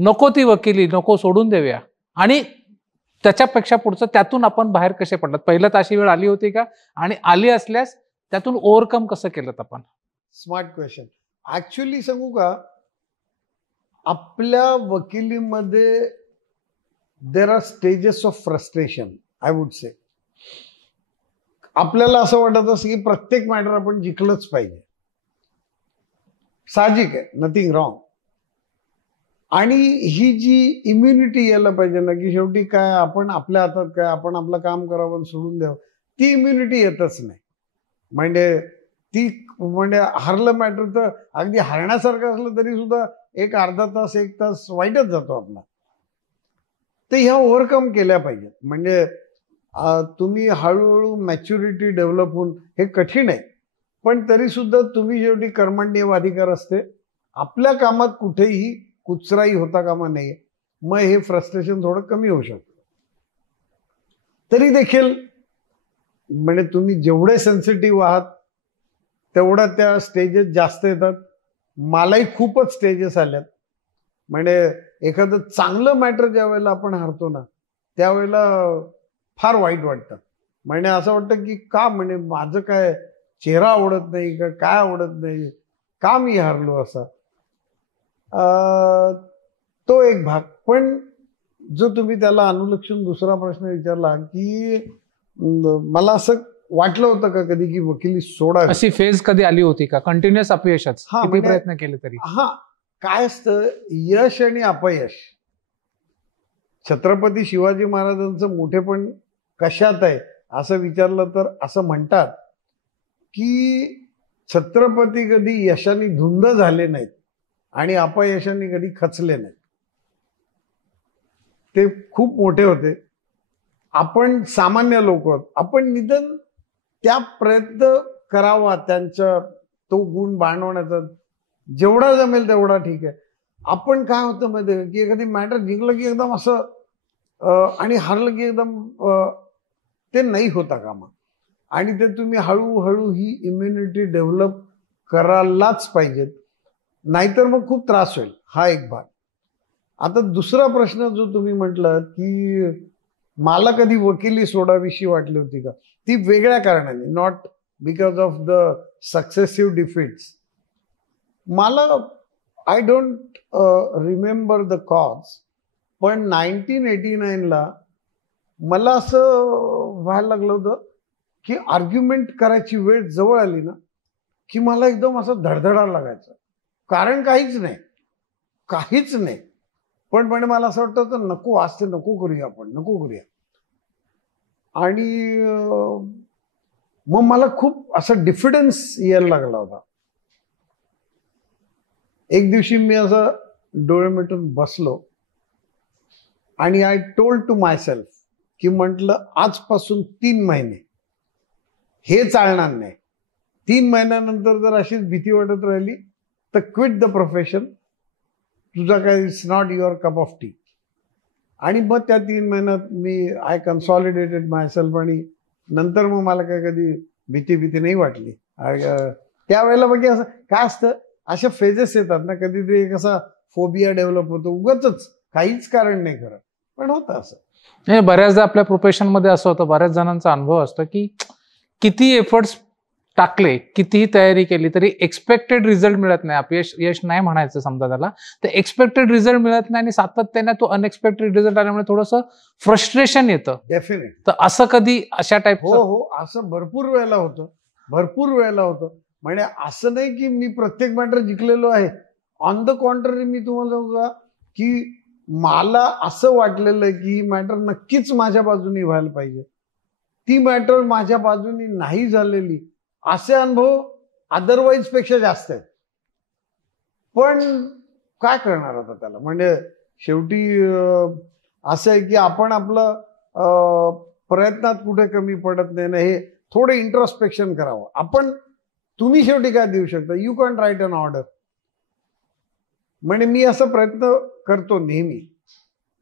नको ती वकिली, नको सोडून देऊया, आणि त्याच्यापेक्षा पुढचं त्यातून आपण बाहेर कसे पडलात? पहिलं तर अशी वेळ आली होती का, आणि आली असल्यास त्यातून ओव्हरकम कसं केलं आपण? Smart question. ऍक्च्युली सांगू का, आपल्या वकिलीमध्ये there are stages of frustration, I would say. आपल्याला असं वाटत असं की प्रत्येक मॅटर आपण जिंकलंच पाहिजे. साहजिक आहे, नथिंग रॉंग. आणि ही जी इम्युनिटी यायला पाहिजे ना, की शेवटी काय आपण आपल्या हातात काय, आपण आपलं काम करावं सोडून द्यावं, ती इम्युनिटी येतच नाही. म्हणजे हरलं मॅटर तर अगदी हरण्यासारखं असलं तरी सुद्धा एक अर्धा तास 1 तास वाईटच जातो आपला. तर ह्या ओव्हरकम केल्या पाहिजेत. म्हणजे तुम्ही हळूहळू मॅच्युरिटी डेव्हलप होऊन, हे कठीण आहे, पण तरी सुद्धा तुम्ही शेवटी कर्मण्य अधिकार असते, आपल्या कामात कुठेही कुचराई होता कामा नये. मग हे फ्रस्ट्रेशन थोडं कमी होऊ शकतं. तरी देखील म्हणजे तुम्ही जेवढे सेन्सिटिव्ह आहात तेवढा त्या स्टेजेस जास्त येतात. मलाही खूपच स्टेजेस आल्यात. म्हणजे एखादं चांगलं मॅटर ज्या वेळेला आपण हारतो ना, त्यावेळेला फार वाईट वाटतं. म्हणजे असं वाटतं की का, म्हणजे माझं काय चेहरा आवडत नाही का, काय आवडत नाही, का मी हारलो असा. तो एक भाग. पण जो तुम्ही त्याला अनुलक्षून दुसरा प्रश्न विचारला की मला असं वाटलं होतं का कधी की वकिली सोडा, अशी फेज कधी आली होती का? कंटिन्युअस अपयशच, किती प्रयत्न केले तरी? काय असतं, यश आणि अपयश. छत्रपती शिवाजी महाराजांचं मोठेपण कशात आहे असं विचारलं तर असं म्हणतात की छत्रपती कधी यशाने धुंद झाले नाहीत आणि अपयशाने कधी खचले नाहीत. ते खूप मोठे होते. आपण सामान्य लोक आहोत. आपण निदान त्या प्रयत्न करावा, त्यांचा तो गुण बाळगण्याचा जेवढा जमेल तेवढा ठीक आहे. आपण काय होतं माहिती की एखादी मॅटर जिंकलं की एकदम असं आणि हारलं की एकदम ते नाही होता कामा. आणि ते तुम्ही हळूहळू ही इम्युनिटी डेव्हलप करायलाच पाहिजेत, नाहीतर मग खूप त्रास होईल. हा एक भाग. आता दुसरा प्रश्न जो तुम्ही म्हटलं की मला कधी वकिली सोडावीशी वाटली होती का, ती वेगळ्या कारणाने, not because of the successive defeats. मला I don't remember the cause, पण 1989ला मला असं व्हायला लागलं होतं की आर्ग्युमेंट करायची वेळ जवळ आली ना की मला एकदम असं धडधडायला लागायचं. कारण काहीच नाही. पण म्हणजे मला असं वाटतं तर नको, आज ते नको करूया, आपण नको करूया. आणि मग मला खूप असा डिफिडन्स यायला लागला होता. एक दिवशी मी असं डोळे मिटून बसलो आणि I told to myself की म्हटलं आजपासून 3 महिने हे चालणार नाही. 3 महिन्यानंतर जर अशीच भीती वाटत राहिली तर क्विट द प्रोफेशन. तुझा काय, it's not your cup of T. आणि मग त्या 3 महिन्यात मी आय कन्सॉलिडेटेड माय सेल्फ, आणि नंतर मग मला काय कधी भीती नाही वाटली. त्यावेळेला बघ असं काय असतं, अशा फेजेस येतात ना, कधी ते एक असा फोबिया डेव्हलप होतो, उगाचच काहीच कारण नाही खरं, पण होतं असं. बऱ्याचदा आपल्या प्रोफेशनमध्ये असं होतं, बऱ्याच जणांचा अनुभव असतो की किती एफर्ट्स टाकले, कितीही तयारी केली तरी एक्सपेक्टेड रिझल्ट मिळत नाही. यश नाही म्हणायचं समजा त्याला, तर एक्सपेक्टेड रिझल्ट मिळत नाही आणि सातत्याने तो अनएक्सपेक्टेड रिझल्ट आल्यामुळे थोडंसं फ्रस्ट्रेशन येतं. डेफिनेट. तर असं कधी अशा टाईप? हो, असं भरपूर वेळेला होतं. म्हणजे असं नाही की मी प्रत्येक मॅटर जिंकलेलो आहे. ऑन द कॉन्ट्ररी, मी तुम्हाला सांगू का की मला असं वाटलेलं की ही मॅटर नक्कीच माझ्या बाजूनी व्हायला पाहिजे, ती मॅटर माझ्या बाजूनी नाही झालेली, असे अनुभव अदरवाईज पेक्षा जास्त आहेत. पण काय करणार होता त्याला. म्हणजे शेवटी असं आहे की आपण आपलं प्रयत्नात कुठे कमी पडत नाही ना, हे थोडं इंट्रोस्पेक्शन करावं. तुम्ही शेवटी काय देऊ शकता, you can write an order. म्हणजे मी असा प्रयत्न करतो नेहमी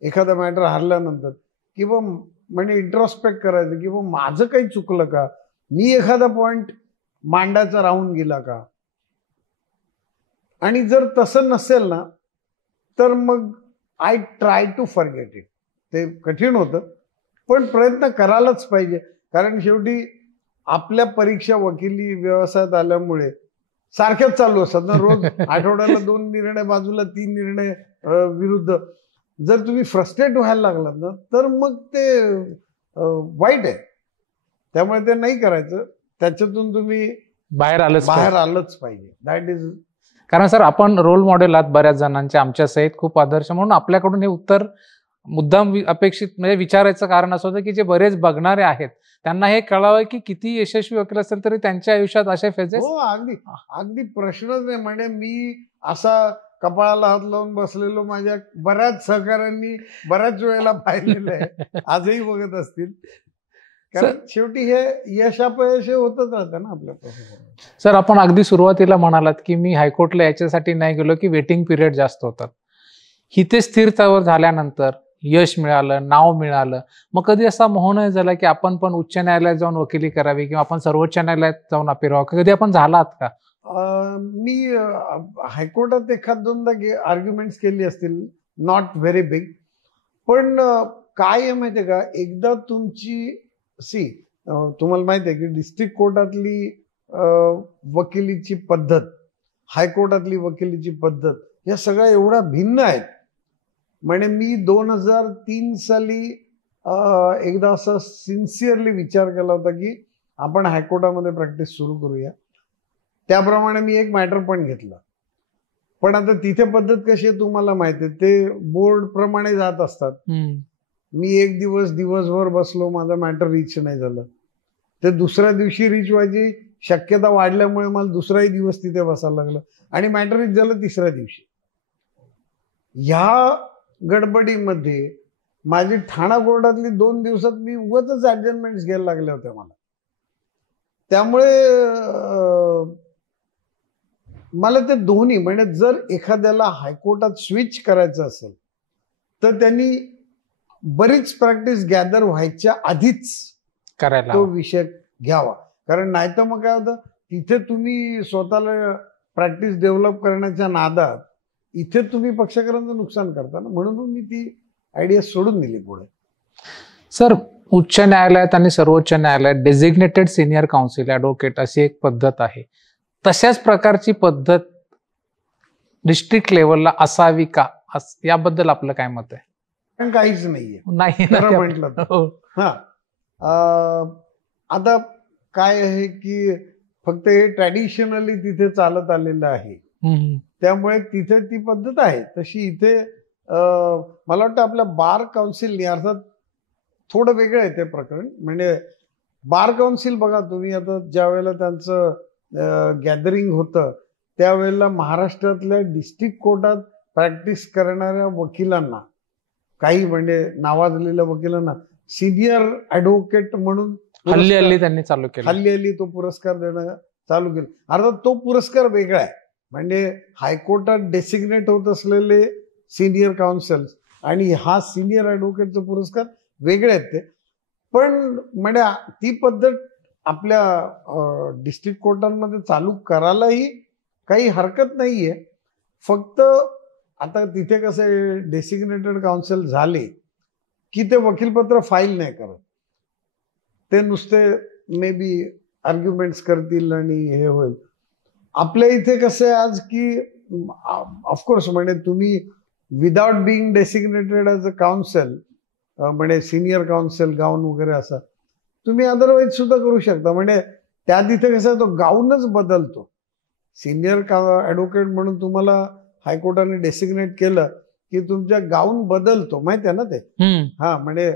एखादा मॅटर हारल्यानंतर की म्हणजे इंट्रोस्पेक्ट करायचं की माझं काही चुकलं का, मी एखादा पॉइंट मांडायचा राहून गेला का. आणि जर तसं नसेल ना तर मग I try to forget it. ते कठीण होतं, पण प्रयत्न करायलाच पाहिजे. कारण शेवटी आपल्या परीक्षा वकिली व्यवसायात आल्यामुळे सारख्याच चालू असतात ना. रोज आठवड्याला 2 निर्णय बाजूला, 3 निर्णय विरुद्ध. जर तुम्ही फ्रस्ट्रेट व्हायला लागलात ना, तर मग ते वाईट आहे. त्यामुळे ते नाही करायचं. त्याच्यातून तुम्ही बाहेर आलंच पाहिजे. That is. कारण सर आपण रोल मॉडेल आहात बऱ्याच जणांचे, आमच्या सहित खूप आदर्श, म्हणून आपल्याकडून हे उत्तर मुद्दाम अपेक्षित म्हणजे विचारायचं कारण असं होतं की जे बरेच बघणारे आहेत त्यांना हे कळावं की किती यशस्वी वकील असेल तरी त्यांच्या आयुष्यात असे फेजेस. हो, अगदी प्रश्नच नाही. म्हणजे मी असा कपाळाला हात लावून बसलेलो माझ्या बऱ्याच सहकाऱ्यांनी बऱ्याच वेळेला पाहिलेलं आहे, आजही बघत असतील. कारण शेवटी हे यश अपयश होतच राहतं ना आपल्या प्रोसेसमध्ये. सर आपण अगदी सुरुवातीला म्हणालात की मी हायकोर्टला याच्यासाठी नाही गेलो की वेटिंग पिरियड जास्त होतात. इथे स्थिरतावर झाल्यानंतर यश मिळालं, नाव मिळालं, मग कधी असा मोह नाही झाला की आपण पण उच्च न्यायालयात जाऊन वकिली करावी किंवा आपण सर्वोच्च न्यायालयात जाऊन अपील व्हावं? कधी आपण झालात का? मी हायकोर्टात एखाद दोनदा आर्ग्युमेंट्स केली असतील, नॉट व्हेरी बिग. पण काय आहे माहितीये का, एकदा तुमची तुम्हाला माहिती आहे की डिस्ट्रिक्ट कोर्टातली वकिलीची पद्धत, हायकोर्टातली वकिलीची पद्धत, या सगळ्या एवढ्या भिन्न आहेत. म्हणजे मी 2003 साली एकदा असा सिन्सिअरली विचार केला होता की आपण हायकोर्टामध्ये प्रॅक्टिस सुरू करूया. त्याप्रमाणे मी एक मॅटर पण घेतला. पण आता तिथे पद्धत कशी आहे तुम्हाला माहिती आहे, ते बोर्ड प्रमाणे जात असतात. मी एक दिवसभर बसलो, माझा मॅटर रीच नाही झालं. ते दुसऱ्या दिवशी रीच व्हायची शक्यता वाढल्यामुळे मला दुसराही दिवस तिथे बसायला लागलं आणि मॅटर रीच झालं तिसऱ्या दिवशी. ह्या गडबडीमध्ये माझी ठाणा कोर्टातली 2 दिवसात मी उगाचच ऍडजस्टमेंट्स घ्यायला लागल्या होत्या मला. त्यामुळे मला ते दोन्ही, म्हणजे जर एखाद्याला हायकोर्टात स्विच करायचं असेल तर त्यांनी बरीच प्रॅक्टिस गॅदर व्हायच्या आधीच करायला तो विषय घ्यावा. कारण नाही तर मग काय होतं, तिथे तुम्ही स्वतःला प्रॅक्टिस डेव्हलप करण्याच्या नादात इथे तुम्ही पक्षकारांचं नुकसान करता ना. म्हणून मी ती आयडिया सोडून दिली पुढे. सर उच्च न्यायालयात आणि सर्वोच्च न्यायालयात डेझिग्नेटेड सिनियर काउन्सिल ॲडव्होकेट अशी एक पद्धत आहे. तशाच प्रकारची पद्धत डिस्ट्रिक्ट लेवलला असावी का, याबद्दल आपलं काय मत आहे? पण काहीच नाहीये, नाही म्हटलं तर. आता काय आहे की फक्त हे ट्रॅडिशनली तिथे चालत आलेलं आहे, त्यामुळे तिथे ती पद्धत आहे. तशी इथे मला वाटतं आपल्या बार काउन्सिलनी, अर्थात थोडं वेगळं आहे ते प्रकरण. म्हणजे बार काउन्सिल बघा तुम्ही, आता ज्या वेळेला त्यांचं गॅदरिंग होतं त्यावेळेला महाराष्ट्रातल्या डिस्ट्रिक्ट कोर्टात प्रॅक्टिस करणाऱ्या वकिलांना, काही म्हणजे नावाजलेल्या वकिलांना सिनियर ॲडव्होकेट म्हणून हल्ली त्यांनी चालू केलं. हल्ली तो पुरस्कार देणं चालू केलं. अर्थात तो पुरस्कार वेगळा आहे. म्हणजे हायकोर्टात डेसिग्नेट होत असलेले सिनियर काउन्सिल्स आणि हा सिनियर ॲडव्होकेटचा पुरस्कार वेगळे आहेत ते. पण म्हणजे ती पद्धत आपल्या डिस्ट्रिक्ट कोर्टांमध्ये चालू करायलाही काही हरकत नाहीये. फक्त आता तिथे कसे डेसिग्नेटेड काउन्सिल झाले की ते वकीलपत्र फाईल नाही करत, ते नुसते मे बी आर्ग्युमेंट्स करतील आणि हे होईल. आपल्या इथे कसं आहे आज की ऑफकोर्स म्हणजे तुम्ही without being designated as a council, म्हणजे सिनियर काउन्सिल गाऊन वगैरे असा तुम्ही अदरवाईज सुद्धा करू शकता. म्हणजे त्या तिथे कसं तो गाऊनच बदलतो. सिनियर ॲडव्होकेट म्हणून तुम्हाला हायकोर्टाने डेसिग्नेट केलं की तुमच्या गाऊन बदलतो, माहिती आहे ना ते. म्हणजे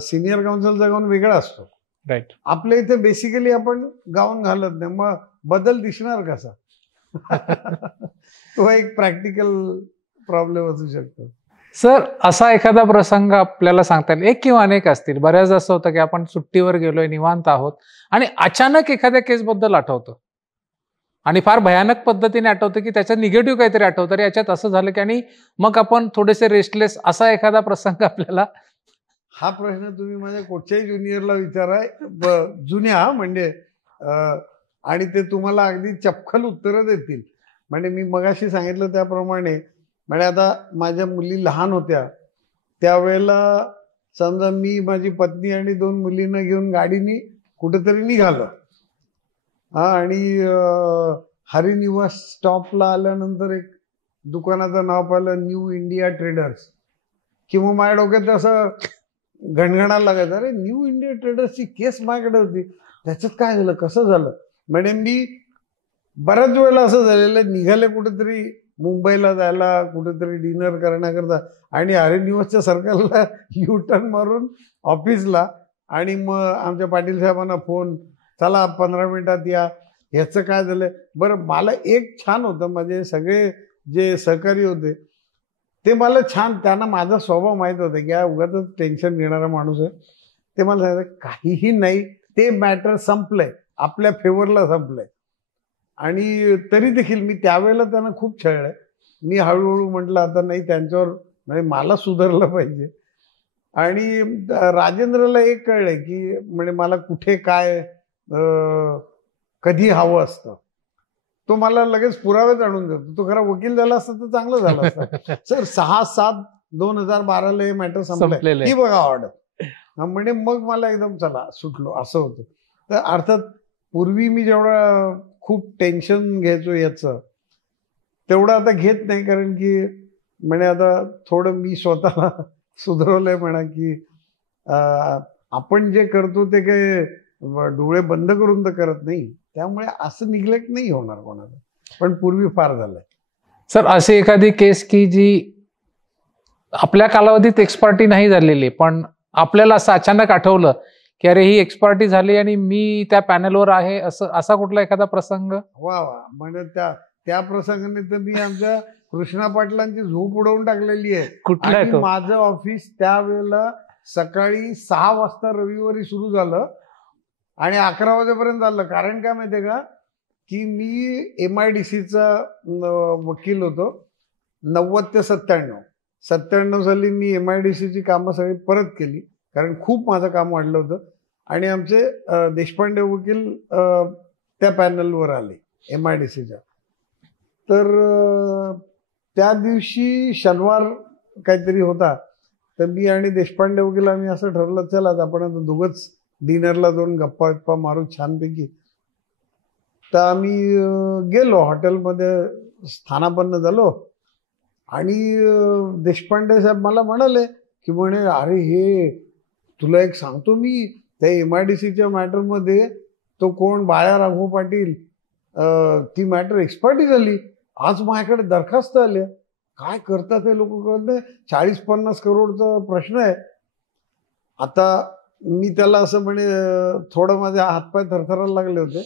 सिनियर काउन्सिलचा गाऊन वेगळा असतो. राईट. आपल्या इथे बेसिकली आपण गाऊन घालत नाही, मग बदल दिसणार कसा? तो एक प्रॅक्टिकल प्रॉब्लेम असू शकतो. सर असा एखादा प्रसंग आपल्याला सांगता येईल, एक किंवा अनेक असतील, बऱ्याच असं होतं की आपण सुट्टीवर गेलोय, निवांत आहोत आणि अचानक एखाद्या केसबद्दल आठवतं आणि फार भयानक पद्धतीने आठवतं की त्याच्यात निगेटिव्ह काहीतरी आठवतं, अरे याच्यात असं झालं की, आणि मग आपण थोडेसे रेस्टलेस, असा एखादा प्रसंग आपल्याला. हा प्रश्न तुम्ही माझ्या कुठच्याही ज्युनियरला विचाराय, जुन्या म्हणजे, आणि ते तुम्हाला अगदी चपखल उत्तरं देतील. म्हणजे मी मगाशी सांगितलं त्याप्रमाणे म्हणजे आता माझ्या मुली लहान होत्या त्यावेळेला समजा मी माझी पत्नी आणि 2 मुलींना घेऊन गाडीने कुठेतरी निघालो आणि हरिनिवास स्टॉपला आल्यानंतर एक दुकानाचं नाव पाहिलं, न्यू इंडिया ट्रेडर्स, किंवा माझ्या डोक्यात असं घणघणाला लागायचं, अरे न्यू इंडिया ट्रेडर्सची केस माझ्याकडे होती, त्याच्यात काय झालं, कसं झालं. म्हणजे मी बऱ्याच वेळेला असं झालेलं, निघाले कुठेतरी मुंबईला जायला, कुठेतरी डिनर करण्याकरता, आणि हरिनिवासच्या सर्कलला U-टर्न मारून ऑफिसला, आणि मग आमच्या पाटील साहेबांना फोन, चला 15 मिनिटात या. ह्याचं काय झालं बरं. मला एक छान होतं, माझे सगळे जे सहकारी होते ते मला छान, त्यांना माझा स्वभाव माहीत होता की उगाच टेन्शन घेणारा माणूस आहे. ते मला सांगितलं काहीही नाही, ते मॅटर संपलंय, आपल्या फेवरला संपलंय. आणि तरी देखील मी त्यावेळेला त्यांना खूप छळलंय. मी हळूहळू म्हटलं आता नाही, त्यांच्यावर म्हणजे मला सुधारलं पाहिजे. आणि राजेंद्रला एक कळलंय की म्हणजे मला कुठे काय कधी हवं असतं, तो मला लगेच पुरावेच आणून देतो. तो खरा वकील झाला असता तर चांगलं झालं असतं. सर 6/7/2012 हे मॅटर संपलं की बघा ऑर्डर, म्हणजे मग मला एकदम चला सुटलो असं होतं. तर अर्थात पूर्वी मी जेवढा खूप टेन्शन घ्यायचो याचं, तेवढं आता घेत नाही, कारण की म्हणजे आता थोडं मी स्वतःला सुधारवलंय म्हणा की आपण जे करतो ते काही डोळे बंद करून तर करत नाही, त्यामुळे असं निग्लेक्ट नाही होणार कोणाला, पण पूर्वी फार झालंय. सर अशी एखादी केस की जी आपल्या कालावधीत एक्सपर्टी नाही झालेली, पण आपल्याला असं अचानक आठवलं की अरे ही एक्सपर्टी झाली आणि मी त्या पॅनलवर आहे, असं असा कुठला एखादा प्रसंग? वा वा, म्हणजे त्या प्रसंगाने तर मी आमच्या कृष्णा पाटलांची झोप उडवून टाकलेली आहे. कुठला आणि माझं ऑफिस त्यावेळेला सकाळी 6 वाजता रविवारी सुरू झालं आणि 11 वाजेपर्यंत झालं. कारण काय माहितीये का, की मी MIDCचा वकील होतो 90 ते 97 साली. मी MIDCची कामं सगळी परत केली, कारण खूप माझं काम वाढलं होतं. आणि आमचे देशपांडे वकील त्या पॅनलवर आले MIDCच्या. तर त्या दिवशी शनिवार काहीतरी होता, तर मी आणि देशपांडे वकील आम्ही असं ठरवलं, चला आपण आता दोघंच डिनरला जाऊन गप्पा मारू छानपैकी. तर आम्ही गेलो हॉटेलमध्ये, स्थानापन्न झालो. आणि देशपांडे साहेब मला म्हणाले की म्हणे अरे हे तुला एक सांगतो मी, त्या MIDCच्या मॅटरमध्ये तो कोण बाळा राघव पाटील, ती मॅटर एक्सपर्टी झाली, आज माझ्याकडे दरखास्त आल्या. काय करतात हे लोक कळत नाही, 40-50 करोडचा प्रश्न आहे. आता मी त्याला असं म्हणे, थोडं माझे हातपाय थरथरायला लागले होते.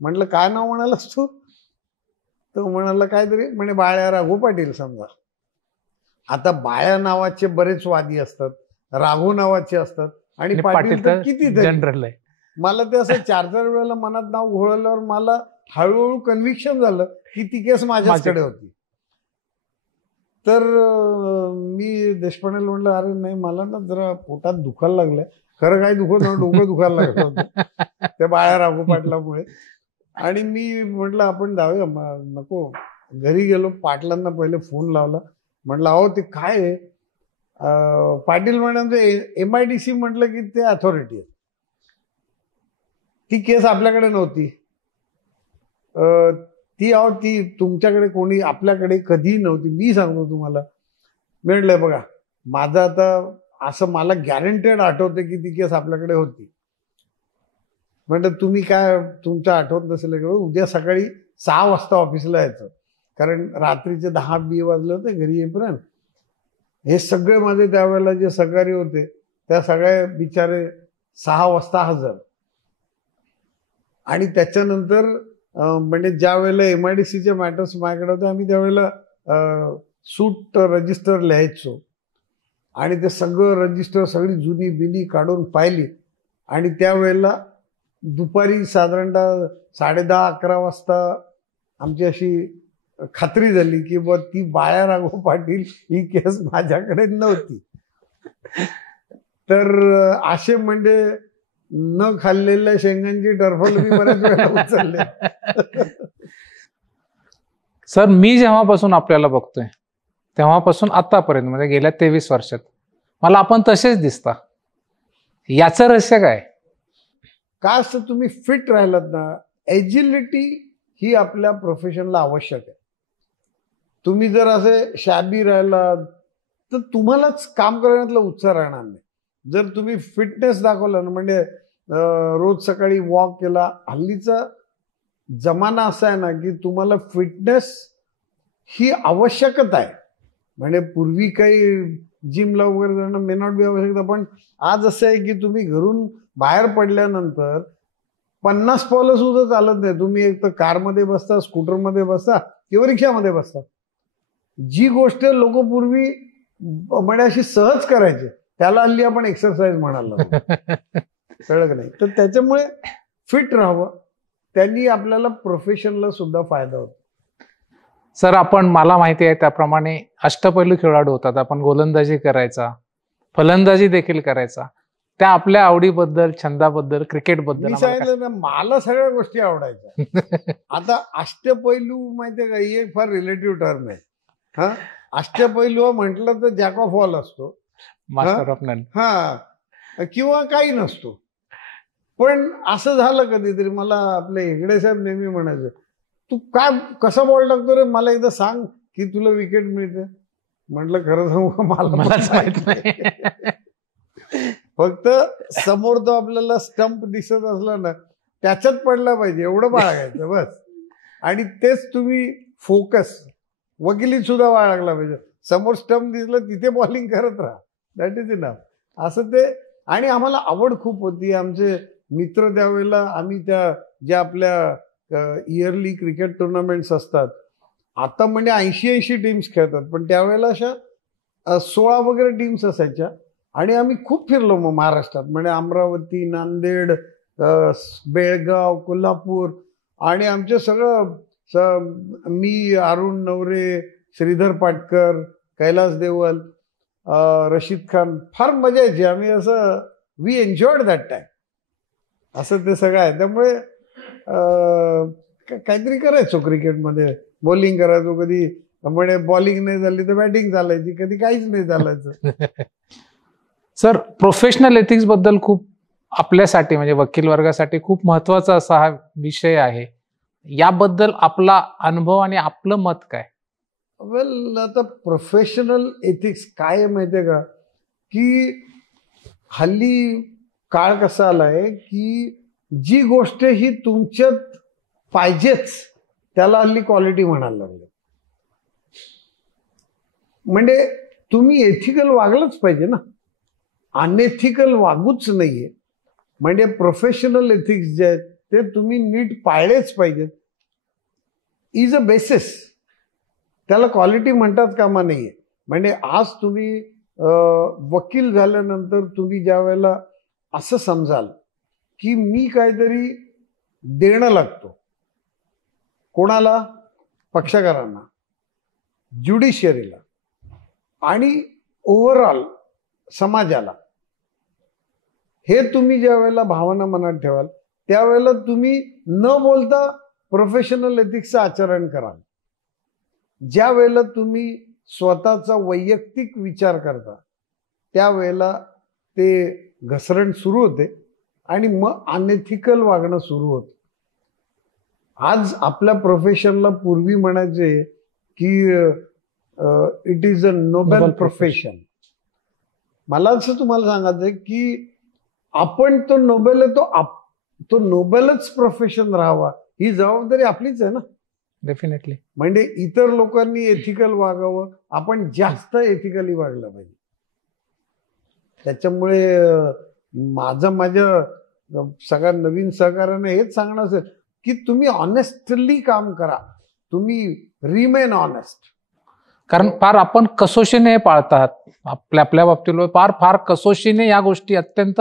म्हटलं काय नाव म्हणालास तू? तो म्हणाला काहीतरी म्हणे बाळा राघव पाटील. समजा आता बाळा नावाचे बरेच वादी असतात, राघव नावाचे असतात, आणि पाटील तर किती जनरल आहे. मला ते असं 4-4 वेळेला मनात नाव घोळल्यावर मला हळूहळू कन्व्हिक्शन झालं की ती केस माझ्याकडे होती. तर मी देशपांडेला म्हटलं अरे नाही, मला ना जरा पोटात दुखायला लागलंय. खरं काय दुखत नव्हतं, डोकं दुखायला लागलं होतं त्या बाळा राघव पाटलामुळे. आणि मी म्हटलं आपण जाऊया, नको. घरी गेलो, पाटलांना पहिले फोन लावला, म्हटलं अहो ते काय आहे. पाटील म्हणजे MIDC म्हटलं की ते अथॉरिटी आहे, ती केस आपल्याकडे नव्हती. ती तुमच्याकडे कोणी, आपल्याकडे कधी नव्हती. मी सांगतो तुम्हाला. म्हटलंय बघा, माझं आता असं मला गॅरंटेड आठवते की ती केस आपल्याकडे होती. म्हणजे तुम्ही काय तुमचं आठवत नसेल, उद्या सकाळी 6 वाजता ऑफिसला यायचं, कारण रात्रीचे 10-20 वाजले होते घरी येईपर्यंत. हे सगळे माझे त्यावेळेला जे सहकारी होते त्या सगळे बिचारे 6 वाजता हजर. आणि त्याच्यानंतर म्हणजे ज्या वेळेला MIDCचे मॅटर्स माझ्याकडे होते, आम्ही त्यावेळेला सूट रजिस्टर लिहायचो. आणि ते सगळं रजिस्टर, सगळी जुनी बिनी काढून पाहिली. आणि त्यावेळेला दुपारी साधारणतः 10:30-11 वाजता आमची अशी खात्री झाली की बा ती बाळा राघव पाटील ही केस माझ्याकडे नव्हती. तर असे म्हणजे न खाल्लेल्या शेंगांची टरफल मी बऱ्याच वेळेला उचलले. सर मी जेव्हापासून आपल्याला बघतोय तेव्हापासून आतापर्यंत म्हणजे गेल्या 23 वर्षात मला आपण तसेच दिसता. याचं रहस्य काय? काय असतं, तुम्ही फिट राहिलात ना, एजिलिटी ही आपल्या प्रोफेशनला आवश्यक आहे. तुम्ही जर असे शॅबी राहिलात तर तुम्हालाच काम करण्यातला उत्साह राहणार नाही. जर तुम्ही फिटनेस दाखवला ना, म्हणजे रोज सकाळी वॉक केला, हल्लीचा जमाना असा आहे ना की तुम्हाला फिटनेस ही आवश्यकता आहे. म्हणजे पूर्वी काही जिमला वगैरे जाणं मे नॉट बी आवश्यकता, पण आज असं आहे की तुम्ही घरून बाहेर पडल्यानंतर 50 पावलं सुद्धा चालत नाही. तुम्ही एक तर कारमध्ये बसता, स्कूटरमध्ये बसता किंवा रिक्षामध्ये बसता. जी गोष्ट लोक पूर्वी म्हणजे अशी सहज करायचे त्याला हल्ली आपण एक्सरसाइज म्हणायला कळलं का नाही. तर त्याच्यामुळे फिट राहावं, त्यांनी आपल्याला प्रोफेशनला सुद्धा फायदा होतो. सर, आपण मला माहिती आहे त्याप्रमाणे अष्टपैलू खेळाडू होतात. आपण गोलंदाजी करायचा, फलंदाजी देखील करायचा. त्या आपल्या आवडीबद्दल, छंदाबद्दल, क्रिकेटबद्दल मी सांगितलं ना, मला सगळ्या गोष्टी आवडायच्या. आता अष्टपैलू माहितीये का, ही एक फार रिलेटिव्ह टर्म आहे. हा, अष्टपैलू म्हटलं तर जॅक ऑफ ऑल असतो, मास्टर ऑफ नन, हा, किंवा काही नसतो. पण असं झालं कधीतरी, मला आपले हेगडे साहेब नेहमी म्हणायचे, तू काय कसा बॉल टाकतो रे, मला एकदा सांग की तुला विकेट मिळते. म्हटलं खरं सांगू मला माहित नाही. फक्त समोर तो आपल्याला स्टंप दिसत असला ना त्याच्यात पडला पाहिजे एवढं बाळगायचं बस. आणि तेच तुम्ही फोकस, वकिलीत सुद्धा बाळगला पाहिजे. समोर स्टंप दिसलं तिथे बॉलिंग करत राहा, दॅट इज इनफ. असं ते. आणि आम्हाला आवड खूप होती. आमचे मित्र त्यावेळेला, आम्ही त्या ज्या आपल्या इयरली क्रिकेट टुर्नामेंट्स असतात, आता म्हणजे 80 टीम्स खेळतात, पण त्यावेळेला अशा 16 वगैरे टीम्स असायच्या. आणि आम्ही खूप फिरलो मग महाराष्ट्रात, म्हणजे अमरावती, नांदेड, बेळगाव, कोल्हापूर. आणि आमचे सगळं मी, अरुण नवरे, श्रीधर पाटकर, कैलास देवल, रशीद खान, फार मजा यायची. आम्ही असं वी एन्जॉयड दॅट टाइम. असं ते सगळं आहे. त्यामुळे काहीतरी करायचो क्रिकेटमध्ये, बॉलिंग करायचो. कधी म्हणजे बॉलिंग नाही झाली तर बॅटिंग चालायची, कधी काहीच नाही चालायचं. सर, प्रोफेशनल एथिक्स बद्दल खूप आपल्यासाठी म्हणजे वकील वर्गासाठी खूप महत्वाचा असा हा विषय आहे. याबद्दल आपला अनुभव आणि आपलं मत काय? वेल, आता प्रोफेशनल एथिक्स काय माहितीये का, की हल्ली काळ कसा आलाय की जी गोष्ट ही तुमच्यात पाहिजेच त्याला हल्ली क्वालिटी म्हणायला लागले. म्हणजे तुम्ही एथिकल वागलंच पाहिजे ना, अनएथिकल वागूच नाहीये. म्हणजे प्रोफेशनल एथिक्स जे आहेत ते तुम्ही नीट पाळलेच पाहिजेत. Is a basis. त्याला क्वालिटी म्हणतात कामा नाहीये. म्हणजे आज तुम्ही वकील झाल्यानंतर तुम्ही ज्या वेळेला असं समजाल की मी काहीतरी देणं लागतो, कोणाला, पक्षकारांना, ज्युडिशियरीला आणि ओव्हरऑल समाजाला, हे तुम्ही ज्या वेळेला भावना मनात ठेवाल त्यावेळेला तुम्ही न बोलता प्रोफेशनल एथिक्सचं आचरण कराल. ज्या वेळेला तुम्ही स्वतःचा वैयक्तिक विचार करता त्यावेळेला ते घसरण सुरू होते आणि मग अनएथिकल वागणं सुरू होतं. आज आपल्या प्रोफेशनला पूर्वी म्हणायचे की it is a Nobel profession. मला असं तुम्हाला सांगायचंय की आपण तो नोबेल आहे, तो नोबेलच प्रोफेशन राहावा ही जबाबदारी आपलीच आहे ना. डेफिनेटली. म्हणजे इतर लोकांनी एथिकल वागावं, आपण जास्त एथिकली वागलं पाहिजे. त्याच्यामुळे माझ्या सगळ्या नवीन सहकार्याने हेच सांगणं असेल की तुम्ही ऑनेस्टली काम करा, तुम्ही रिमेन ऑनेस्ट. कारण फार आपण कसोशीने पाळतात आपल्या बाबतीत, फार कसोशीने या गोष्टी अत्यंत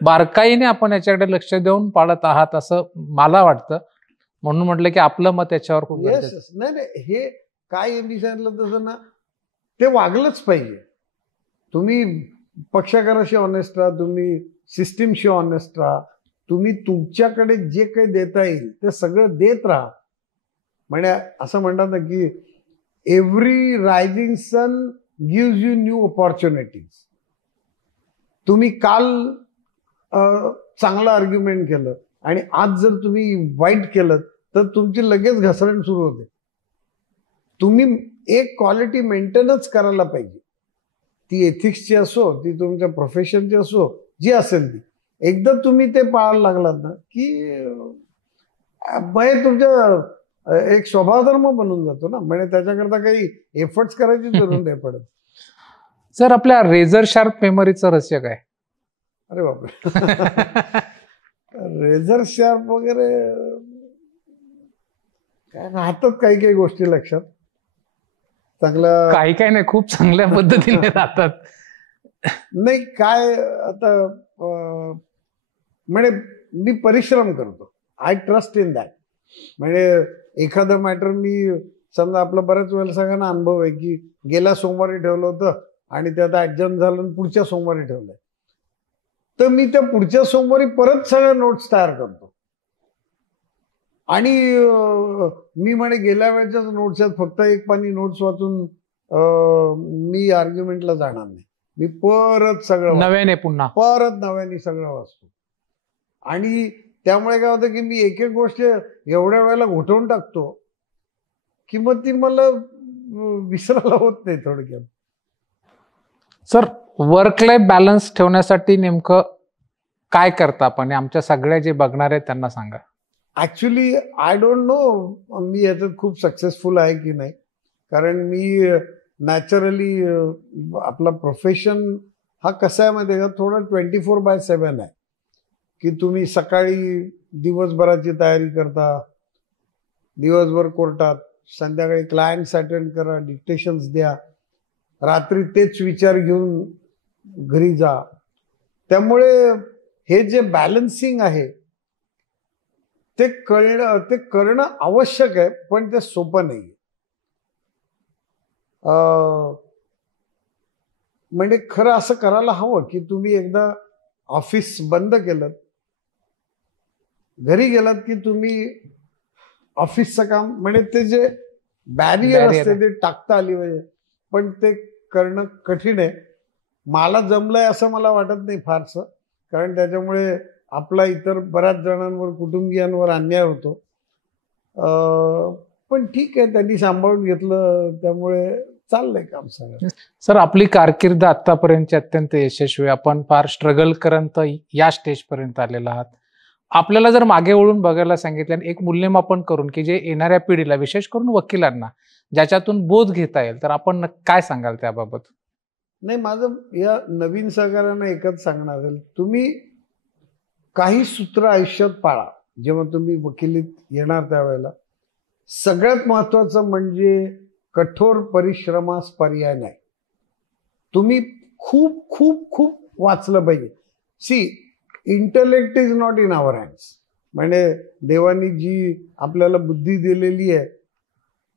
बारकाईने आपण याच्याकडे लक्ष देऊन पाळत आहात असं मला वाटतं. म्हणून म्हटलं की आपलं मत याच्यावर खूप नाही, हे काय मी सांगितलं तसं ना, ते वागलंच पाहिजे. तुम्ही पक्षकाराशी ऑनेस्ट राहा, तुम्ही सिस्टीमशी ऑनेस्ट राहा, तुम्ही तुमच्याकडे जे काही देता येईल ते सगळं देत राहा. म्हणजे असं म्हणतात ना की every rising sun gives you new opportunities. तुम्ही काल चांगलं आर्ग्युमेंट केलं आणि आज जर तुम्ही वाईट केलं तर तुमची लगेच घसरण सुरू होते. तुम्ही एक क्वालिटी मेंटेनच करायला पाहिजे, ती एथिक्सची असो, ती तुमच्या प्रोफेशनची असो, जी असेल ती. एकदा तुम्ही ते पाळायला लागलात ना की तुमच्या एक स्वभावधर्म बनून जातो ना, म्हणजे त्याच्याकरता काही एफर्ट्स करायची जरूर नाही पडत. सर, आपल्या रेझर शार्प मेमरीचं रहस्य काय? अरे बापरे. रेझर शार्प वगैरे काय राहतात काही काही गोष्टी लक्षात चांगलं. काही नाही, खूप चांगल्या पद्धतीने राहतात. नाही काय आता म्हणजे मी परिश्रम करतो. I trust in that. म्हणजे एखादं मॅटर मी समजा, आपलं बऱ्याच वेळेला सगळ्यांना अनुभव आहे की गेल्या सोमवारी ठेवलं होतं आणि ते आता ऍडजस्ट झालं आणि पुढच्या सोमवारी ठेवलंय, तर मी त्या पुढच्या सोमवारी परत सगळ्या नोट्स तयार करतो. आणि मी म्हणे गेल्या वेळेच्याच नोट्स आहेत, फक्त एक पानी नोट्स वाचून मी आर्ग्युमेंटला जाणार नाही. मी परत सगळं नव्याने पुन्हा परत नव्याने सगळं वाचतो. आणि त्यामुळे काय होतं की मी एक एक गोष्ट एवढ्या वेळेला घोटवून टाकतो की मग ती मला विसरायला होत नाही थोडक्यात. सर, वर्क लाईफ बॅलन्स ठेवण्यासाठी नेमकं काय करता आपण? आमच्या सगळ्या जे बघणार आहेत त्यांना सांगा. ऍक्च्युली आय डोंट नो मी याच्यात खूप सक्सेसफुल आहे की नाही, कारण मी नॅचरली आपला प्रोफेशन हा कसा आहे माहिती आहे का, थोडा 24/7 आहे. की तुम्ही सकाळी दिवसभराची तयारी करता, दिवसभर कोर्टात, संध्याकाळी क्लायंट्स अटेंड करा, डिक्टेशन्स द्या, रात्री तेच विचार घेऊन घरी जा. त्यामुळे हे जे बॅलन्सिंग आहे ते करणं आवश्यक आहे, पण ते सोपं नाही. म्हणजे खरं असं करायला हवं की तुम्ही एकदा ऑफिस बंद केलं, घरी गेलात की तुम्ही ऑफिसचं काम म्हणजे ते जे बॅरियर असते ते टाकता आली पाहिजे, पण ते करणं कठीण आहे. मला जमलंय असं मला वाटत नाही फारसं, कारण त्याच्यामुळे आपला इतर बऱ्याच जणांवर, कुटुंबियांवर अन्याय होतो. पण ठीक आहे, त्यांनी सांभाळून घेतलं, त्यामुळे चाललंय काम सगळं. सर, आपली कारकीर्द आतापर्यंतची अत्यंत यशस्वी, आपण फार स्ट्रगल करत या स्टेजपर्यंत आलेला आहात. आपल्याला जर मागे वळून बघायला सांगितलं आणि एक मूल्यमापन करून की जे येणाऱ्या पिढीला, विशेष करून वकिलांना, ज्याच्यातून बोध घेता येईल, तर आपण काय सांगाल त्याबाबत? नाही, माझं या नवीन सहकाऱ्यांना एकच सांगणं असेल, तुम्ही काही सूत्र आयुष्यात पाळा जेव्हा तुम्ही वकिलीत येणार त्यावेळेला. सगळ्यात महत्वाचं म्हणजे कठोर परिश्रमास पर्याय नाही. तुम्ही खूप खूप खूप वाचलं पाहिजे. See, intellect is not in our hands. म्हणजे देवानी जी आपल्याला बुद्धी दिलेली आहे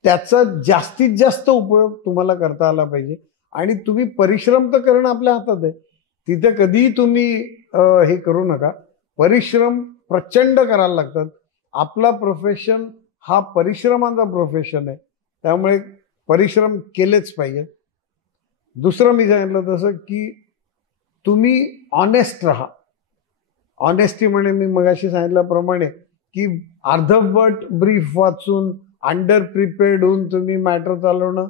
त्याचा जास्तीत जास्त उपयोग तुम्हाला करता आला पाहिजे. आणि तुम्ही परिश्रम तर करणं आपल्या हातात आहे, तिथे कधीही तुम्ही हे करू नका. परिश्रम प्रचंड करायला लागतात. आपला प्रोफेशन हा परिश्रमाचा प्रोफेशन आहे, त्यामुळे परिश्रम केलेच पाहिजे. दुसरं मी सांगितलं तसं की तुम्ही ऑनेस्ट राहा. ऑनेस्टी म्हणजे मी मगाशी सांगितल्याप्रमाणे की अर्धवट ब्रीफ वाचून अंडर प्रिपेअर्ड होऊन तुम्ही मॅटर चालवणं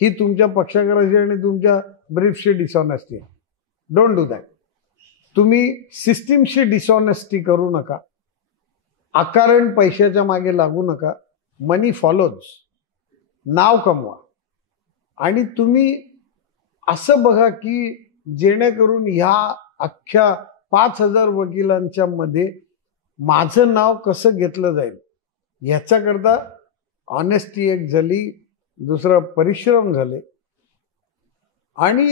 ही तुमच्या पक्षाघाताची आणि तुमच्या ब्रीफशी डिसऑनेस्टी आहे. Don't do that. तुम्ही सिस्टीमशी डिसऑनेस्टी करू नका. अकारण पैशाच्या मागे लागू नका. मनी फॉलोज. नाव कमवा. आणि तुम्ही असं बघा की जेणेकरून ह्या अख्ख्या 5,000 वकिलांच्या मध्ये माझं नाव कसं घेतलं जाईल ह्याच्याकरता ऑनेस्टी एक झाली, दुसरं परिश्रम झाले, आणि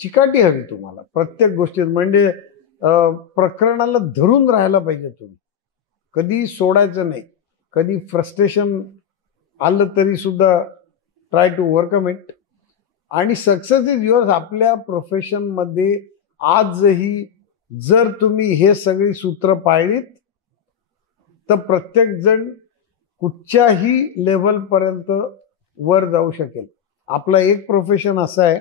चिकाटी हवी तुम्हाला प्रत्येक गोष्टीत. म्हणजे प्रकरणाला धरून राहायला पाहिजे तुम्ही, कधी सोडायचं नाही. कधी फ्रस्ट्रेशन आलं तरी सुद्धा ट्राय टू ओव्हरकम इट. आणि सक्सेस इज युअर्स. आपल्या प्रोफेशनमध्ये आजही जर तुम्ही हे सगळी सूत्र पाळलीत तर प्रत्येक जण कुठच्याही लेव्हलपर्यंत वर जाऊ शकेल. आपलं एक प्रोफेशन असं आहे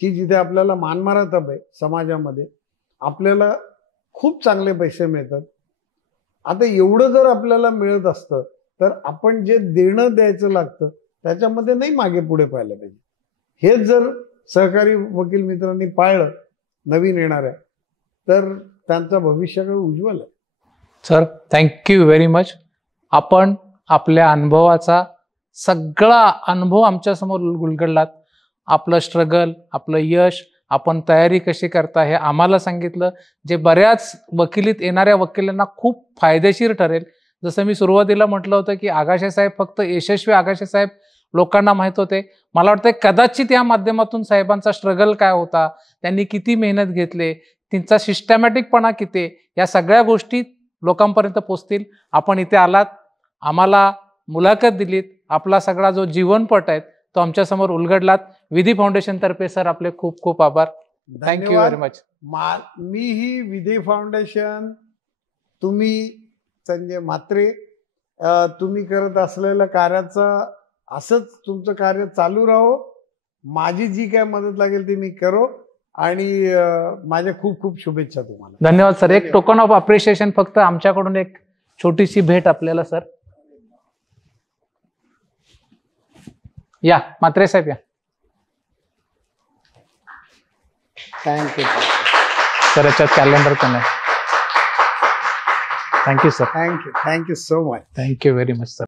की जिथे आपल्याला मानमरातब आहे समाजामध्ये, आपल्याला खूप चांगले पैसे मिळतात. आता एवढं जर आपल्याला मिळत असतं तर आपण जे देणं द्यायचं लागतं त्याच्यामध्ये नाही मागे पुढे पाहिलं पाहिजे. हेच जर सहकारी वकील मित्रांनी पाळलं नवीन येणाऱ्या, तर त्यांचा भविष्याकडे उज्ज्वल आहे. Sir, thank you very much. आपण आपल्या अनुभवाचा सगळा अनुभव आमच्यासमोर उलगडलात. आपलं स्ट्रगल, आपलं यश, आपण तयारी कशी करता हे आम्हाला सांगितलं, जे बऱ्याच वकिलीत येणाऱ्या वकिलांना खूप फायदेशीर ठरेल. जसं मी सुरुवातीला म्हटलं होतं की आगाशे साहेब फक्त यशस्वी आगाशे साहेब लोकांना माहीत होते. मला वाटतं कदाचित या माध्यमातून साहेबांचा स्ट्रगल काय होता, त्यांनी किती मेहनत घेतले, त्यांचा सिस्टमॅटिकपणा किती, या सगळ्या गोष्टी लोकांपर्यंत पोहोचतील. आपण इथे आलात, आम्हाला मुलाखत दिलीत, आपला सगळा जो जीवनपट आहे तो आमच्यासमोर उलगडलात. विधी फाउंडेशन तर्फे सर आपले खूप खूप आभार. Thank you very much. मी ही विधी फाउंडेशन, तुम्ही संजय म्हात्रे, तुम्ही करत असलेल्या कार्याचं असंच तुमचं कार्य चालू राहो. माझी जी काय मदत लागेल ती मी करो आणि माझ्या खूप खूप शुभेच्छा तुम्हाला. धन्यवाद सर. एक टोकन ऑफ अप्रिशिएशन, फक्त आमच्याकडून एक छोटीशी भेट आपल्याला सर. या म्हात्रे साहेब या. Thank you sir. याच्यात कॅलेंडर पण आहे. Thank you sir. Thank you so much. Thank you very much sir.